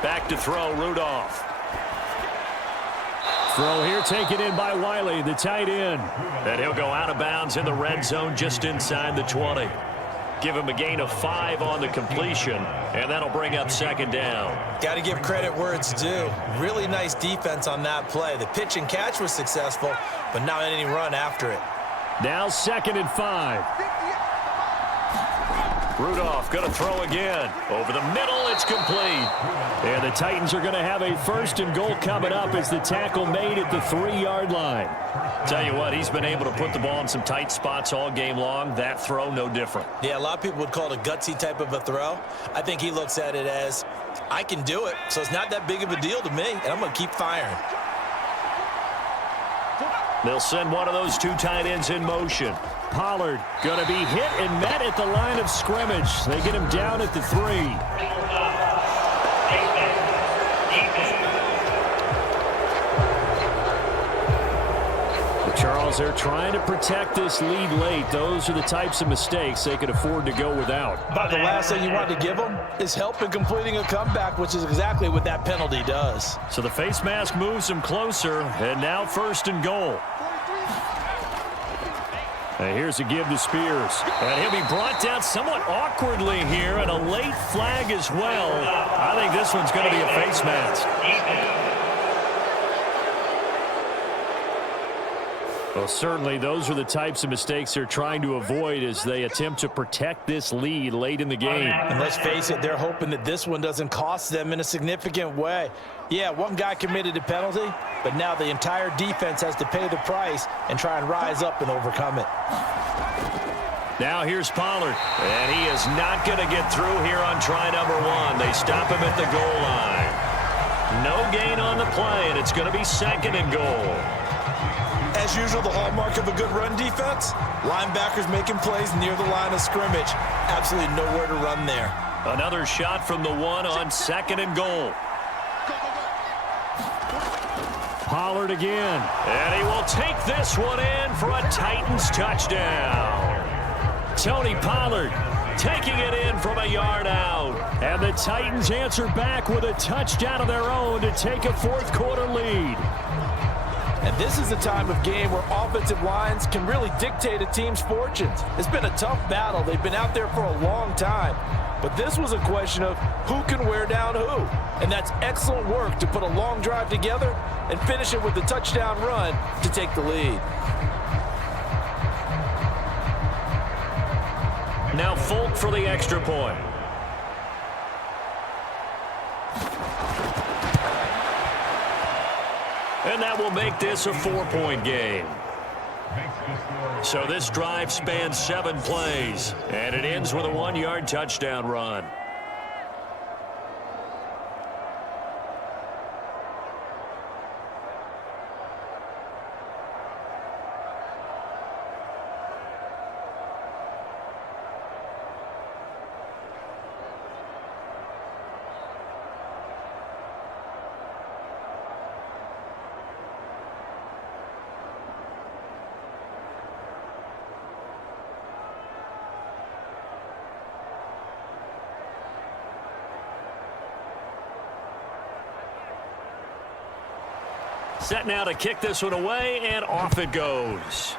Back to throw, Rudolph. Throw here taken in by Wiley, the tight end. And he'll go out of bounds in the red zone just inside the 20. Give him a gain of 5 on the completion, and that'll bring up second down. Got to give credit where it's due. Really nice defense on that play. The pitch and catch was successful, but not any run after it. Now 2nd and 5. Rudolph going to throw again. Over the middle, it's complete. And the Titans are going to have a 1st and goal coming up as the tackle made at the 3-yard line. Tell you what, he's been able to put the ball in some tight spots all game long. That throw, no different. Yeah, a lot of people would call it a gutsy type of a throw. I think he looks at it as, I can do it, so it's not that big of a deal to me, and I'm going to keep firing. They'll send one of those 2 tight ends in motion. Pollard going to be hit and met at the line of scrimmage. They get him down at the 3. Charles, they're trying to protect this lead late. Those are the types of mistakes they could afford to go without. But the last thing you want to give them is help in completing a comeback, which is exactly what that penalty does. So the face mask moves him closer, and now 1st and goal. And here's a give to Spears. And he'll be brought down somewhat awkwardly here, and a late flag as well. I think this one's going to be a face mask. Well, certainly those are the types of mistakes they're trying to avoid as they attempt to protect this lead late in the game. And let's face it, they're hoping that this one doesn't cost them in a significant way. Yeah, one guy committed a penalty, but now the entire defense has to pay the price and try and rise up and overcome it. Now here's Pollard, and he is not going to get through here on try number 1. They stop him at the goal line. No gain on the play, and it's going to be 2nd and goal. As usual, the hallmark of a good run defense, linebackers making plays near the line of scrimmage. Absolutely nowhere to run there. Another shot from the 1 on 2nd and goal. Pollard again. And he will take this one in for a Titans touchdown. Tony Pollard taking it in from a yard out. And the Titans answer back with a touchdown of their own to take a 4th quarter lead. And this is a time of game where offensive lines can really dictate a team's fortunes. It's been a tough battle. They've been out there for a long time. But this was a question of who can wear down who. And that's excellent work to put a long drive together and finish it with the touchdown run to take the lead. Now Folk for the extra point. And that will make this a 4-point game. So this drive spans 7 plays, and it ends with a 1-yard touchdown run. Set now to kick this one away, and off it goes.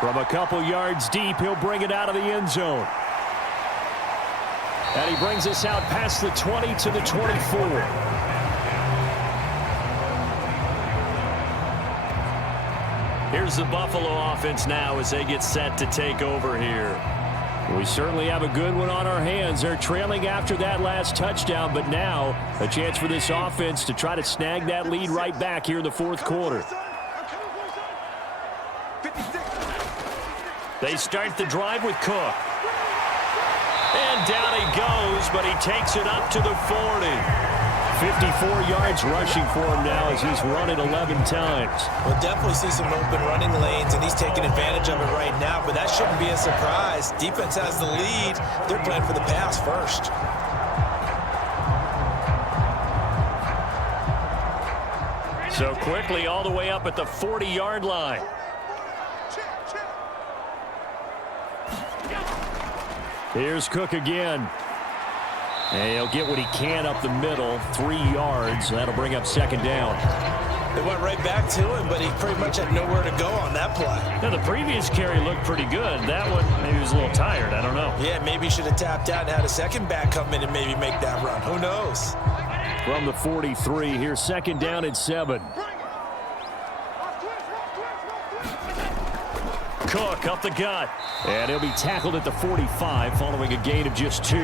From a couple yards deep, he'll bring it out of the end zone. And he brings us out past the 20 to the 24. Here's the Buffalo offense now as they get set to take over here. We certainly have a good one on our hands. They're trailing after that last touchdown, but now a chance for this offense to try to snag that lead right back here in the fourth quarter. They start the drive with Cook. And down he goes, but he takes it up to the 40. 54 yards rushing for him now as he's run it 11 times. We'll definitely see some open running lanes, and he's taking advantage of it right now, but that shouldn't be a surprise. Defense has the lead. They're playing for the pass first. So quickly all the way up at the 40-yard line. Here's Cook again. And he'll get what he can up the middle, 3 yards. That'll bring up second down. They went right back to him, but he pretty much had nowhere to go on that play. Now, the previous carry looked pretty good. That one, maybe he was a little tired. I don't know. Yeah, maybe he should have tapped out and had a second back come in and maybe make that run. Who knows? From the 43, here's second down and 7. Cook up the gut. And he'll be tackled at the 45 following a gain of just 2.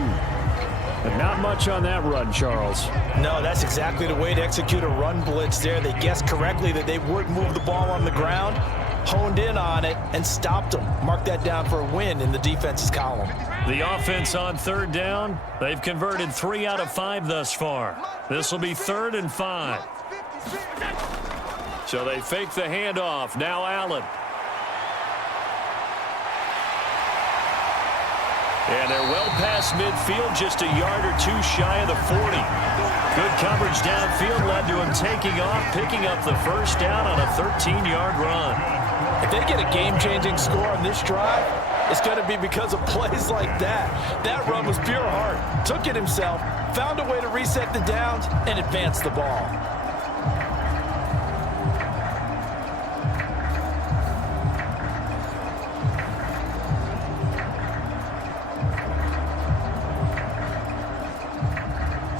But not much on that run, Charles. No, that's exactly the way to execute a run blitz there. They guessed correctly that they would move the ball on the ground, honed in on it, and stopped them. Mark that down for a win in the defense's column. The offense on third down, they've converted 3 out of 5 thus far. This will be 3rd and 5. So they fake the handoff. Now Allen. And they're well past midfield, just a yard or 2 shy of the 40. Good coverage downfield led to him taking off, picking up the first down on a 13-yard run. If they get a game-changing score on this drive, it's going to be because of plays like that. That run was pure heart. Took it himself, found a way to reset the downs, and advance the ball.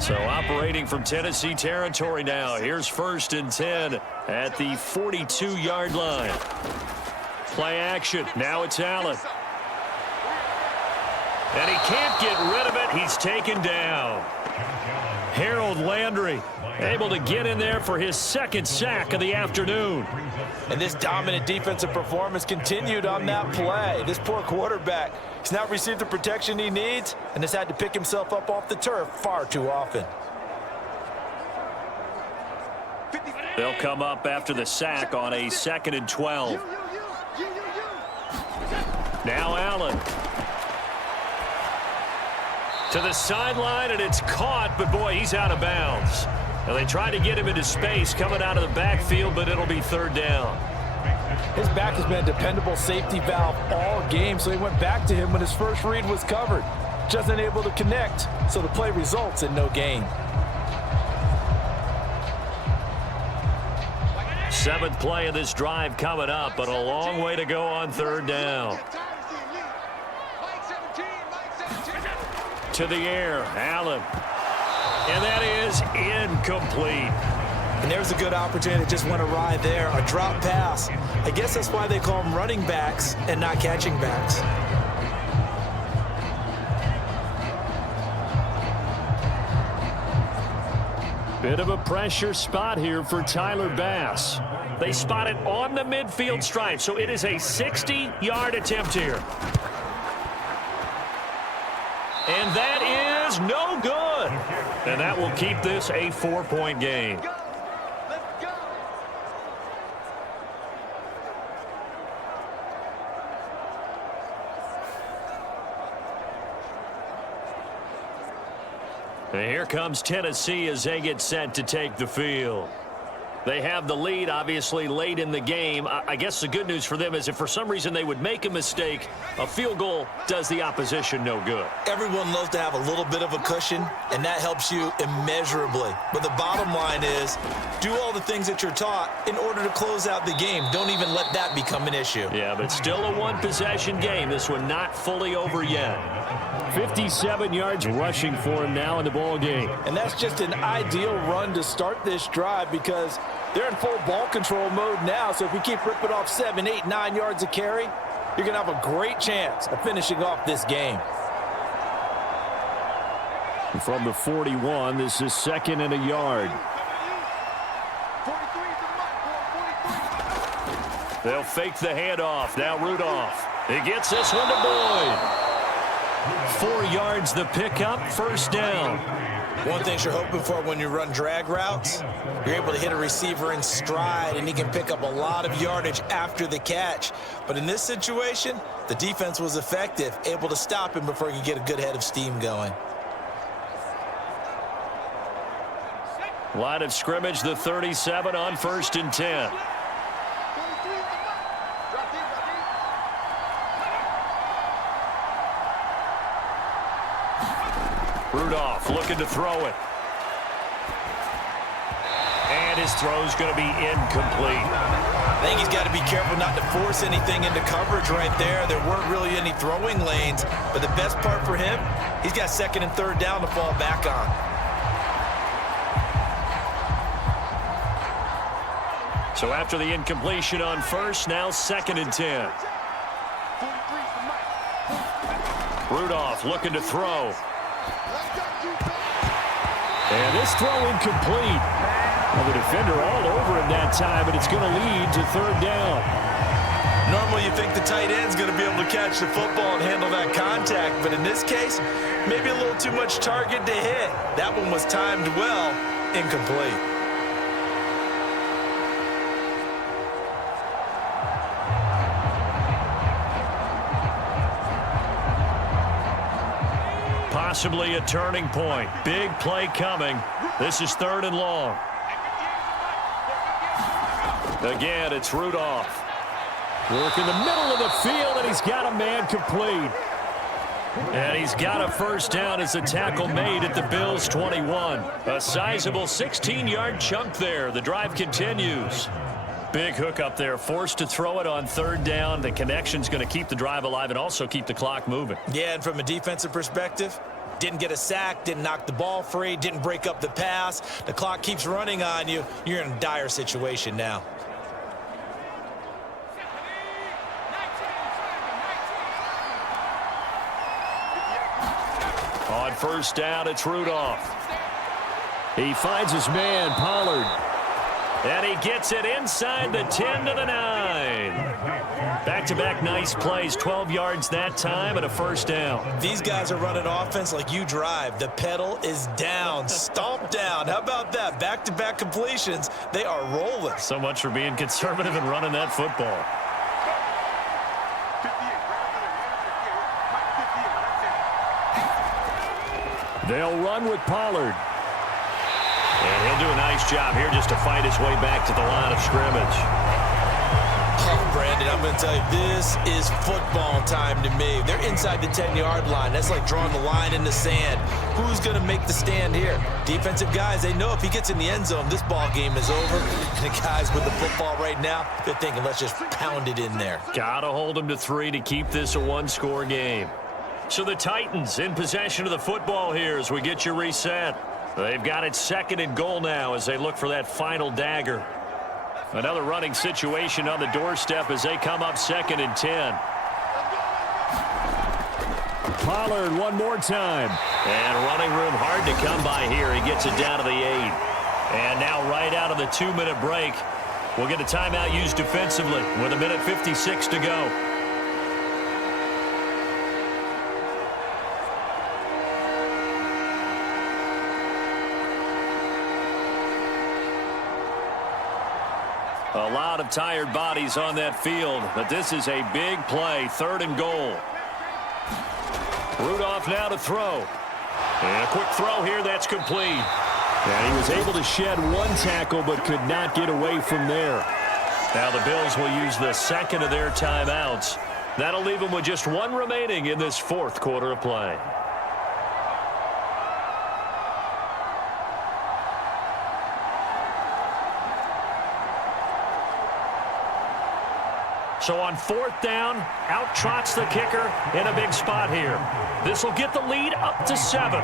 So operating from Tennessee territory now. Here's 1st and 10 at the 42-yard line. Play action. Now it's Allen. And he can't get rid of it. He's taken down. Harold Landry able to get in there for his 2nd sack of the afternoon. And this dominant defensive performance continued on that play. This poor quarterback, he's not received the protection he needs and has had to pick himself up off the turf far too often. They'll come up after the sack on a 2nd and 12. Now Allen. To the sideline, and it's caught, but boy, he's out of bounds. Now they tried to get him into space coming out of the backfield, but it'll be 3rd down. His back has been a dependable safety valve all game, so he went back to him when his first read was covered. Just unable to connect, so the play results in no gain. 7th play of this drive coming up, but a long way to go on 3rd down. To the air, Allen. And that is incomplete. And there's a good opportunity that just went awry there. A drop pass. I guess that's why they call them running backs and not catching backs. Bit of a pressure spot here for Tyler Bass. They spot it on the midfield stripe, so it is a 60-yard attempt here. And that is no good. And that will keep this a 4-point game. And here comes Tennessee as they get set to take the field. They have the lead, obviously, late in the game. I guess the good news for them is if for some reason they would make a mistake, a field goal does the opposition no good. Everyone loves to have a little bit of a cushion, and that helps you immeasurably. But the bottom line is, do all the things that you're taught in order to close out the game. Don't even let that become an issue. Yeah, but still a one-possession game. This one not fully over yet. 57 yards rushing for him now in the ball game. And that's just an ideal run to start this drive because they're in full ball control mode now. So if we keep ripping off 7, 8, 9 yards of carry, you're going to have a great chance of finishing off this game. From the 41, this is 2nd and a yard. They'll fake the handoff. Now Rudolph. He gets this one to Boyd. 4 yards the pickup, 1st down. One thing you're hoping for when you run drag routes, you're able to hit a receiver in stride, and he can pick up a lot of yardage after the catch. But in this situation, the defense was effective, able to stop him before he could get a good head of steam going. Line of scrimmage, the 37 on 1st and 10. Rudolph looking to throw it. And his throw's going to be incomplete. I think he's got to be careful not to force anything into coverage right there. There weren't really any throwing lanes. But the best part for him, he's got 2nd and 3rd down to fall back on. So after the incompletion on 1st, now 2nd and 10. Rudolph looking to throw. And this throw incomplete. Well, the defender all over him that time, but it's going to lead to 3rd down. Normally you think the tight end's going to be able to catch the football and handle that contact, but in this case, maybe a little too much target to hit. That one was timed well, incomplete. Possibly a turning point. Big play coming. This is 3rd and long. Again, it's Rudolph. Work in the middle of the field, and he's got a man complete. And he's got a 1st down as the tackle made at the Bills' 21. A sizable 16-yard chunk there. The drive continues. Big hook up there, forced to throw it on 3rd down. The connection's going to keep the drive alive and also keep the clock moving. Yeah, and from a defensive perspective, didn't get a sack, didn't knock the ball free, didn't break up the pass. The clock keeps running on you. You're in a dire situation now. On 1st down, it's Rudolph. He finds his man, Pollard. And he gets it inside the 10 to the 9. Back-to-back nice plays, 12 yards that time and a 1st down. These guys are running offense like you drive. The pedal is down, stomp down. How about that? Back-to-back completions. They are rolling. So much for being conservative and running that football. They'll run with Pollard. And he'll do a nice job here just to fight his way back to the line of scrimmage. Oh, Brandon, I'm going to tell you, this is football time to me. They're inside the 10-yard line. That's like drawing the line in the sand. Who's going to make the stand here? Defensive guys, they know if he gets in the end zone, this ball game is over. And the guys with the football right now, they're thinking, let's just pound it in there. Got to hold him to 3 to keep this a one-score game. So the Titans in possession of the football here as we get you reset. They've got it 2nd and goal now as they look for that final dagger. Another running situation on the doorstep as they come up 2nd and 10. Pollard one more time. And running room hard to come by here. He gets it down to the 8. And now right out of the 2-minute break, we'll get a timeout used defensively with 1:56 to go. A lot of tired bodies on that field, but this is a big play, 3rd and goal. Rudolph now to throw. And a quick throw here, that's complete. And he was able to shed 1 tackle, but could not get away from there. Now the Bills will use the 2nd of their timeouts. That'll leave them with just 1 remaining in this 4th quarter of play. So on 4th down, out trots the kicker in a big spot here. This will get the lead up to 7.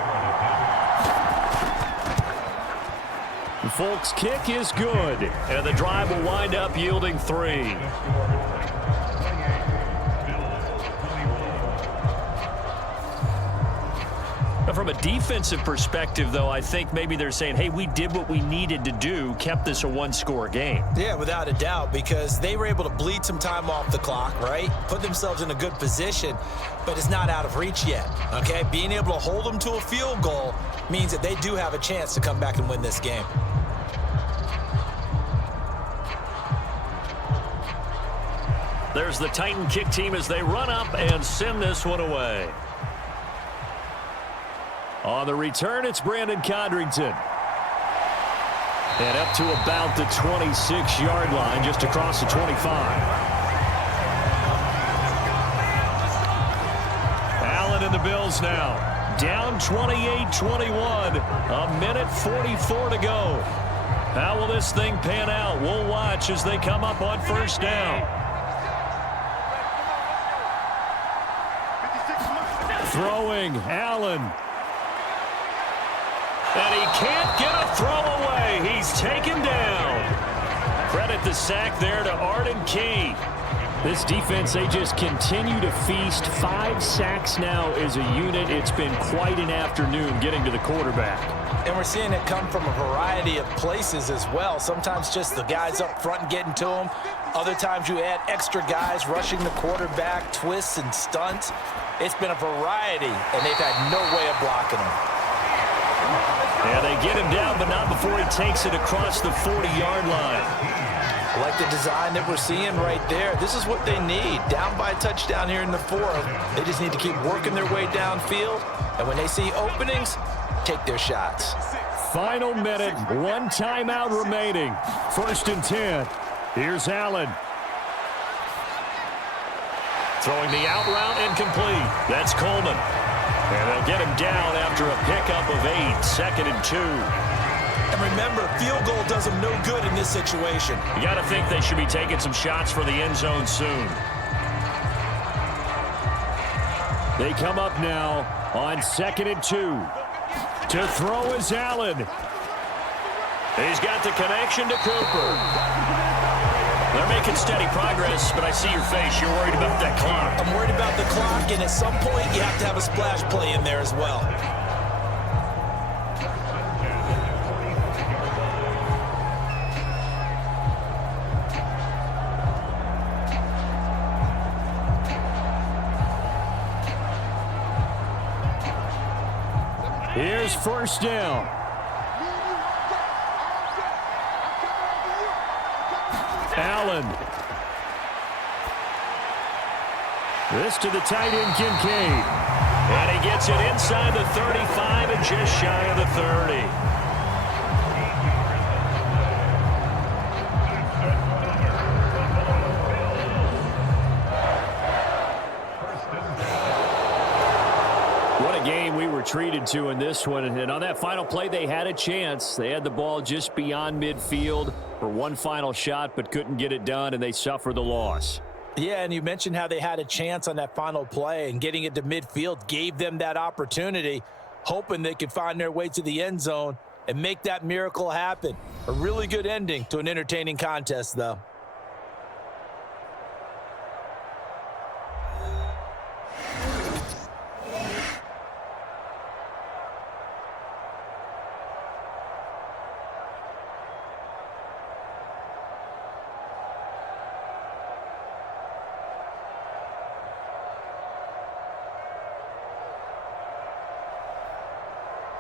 Folks' kick is good, and the drive will wind up yielding 3. From a defensive perspective, though, I think maybe they're saying, hey, we did what we needed to do, kept this a 1-score game. Yeah, without a doubt, because they were able to bleed some time off the clock, right? Put themselves in a good position, but it's not out of reach yet, okay? Being able to hold them to a field goal means that they do have a chance to come back and win this game. There's the Titan kick team as they run up and send this one away. On the return, it's Brandon Condrington. And up to about the 26-yard line, just across the 25. Allen and the Bills now. Down 28-21. 1:44 to go. How will this thing pan out? We'll watch as they come up on 1st down. Throwing, Allen. And he can't get a throw away. He's taken down. Credit the sack there to Arden Key. This defense, they just continue to feast. 5 sacks now as a unit. It's been quite an afternoon getting to the quarterback. And we're seeing it come from a variety of places as well. Sometimes just the guys up front and getting to them. Other times you add extra guys rushing the quarterback, twists and stunts. It's been a variety, and they've had no way of blocking him. Yeah, they get him down, but not before he takes it across the 40-yard line. I like the design that we're seeing right there. This is what they need. Down by a touchdown here in the 4th. They just need to keep working their way downfield. And when they see openings, take their shots. Final minute, 1 timeout remaining. 1st and 10. Here's Allen. Throwing the out route incomplete. That's Coleman. And they'll get him down after a pickup of 8. 2nd and 2. And remember, field goal does them no good in this situation. You got to think they should be taking some shots for the end zone soon. They come up now on 2nd and 2. To throw is Allen. He's got the connection to Cooper. They're making steady progress, but I see your face. You're worried about that clock. I'm worried about the clock, and at some point, you have to have a splash play in there as well. Here's 1st down. Allen. This to the tight end, Kincaid. And he gets it inside the 35 and just shy of the 30. What a game we were treated to in this one. And on that final play, they had a chance. They had the ball just beyond midfield for one final shot, but couldn't get it done, and they suffered the loss. Yeah, and you mentioned how they had a chance on that final play, and getting it to midfield gave them that opportunity, hoping they could find their way to the end zone and make that miracle happen. A really good ending to an entertaining contest, though.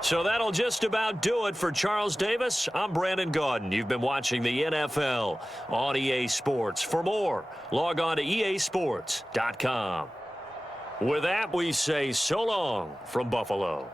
So that'll just about do it for Charles Davis. I'm Brandon Gaudin. You've been watching the NFL on EA Sports. For more, log on to easports.com. With that, we say so long from Buffalo.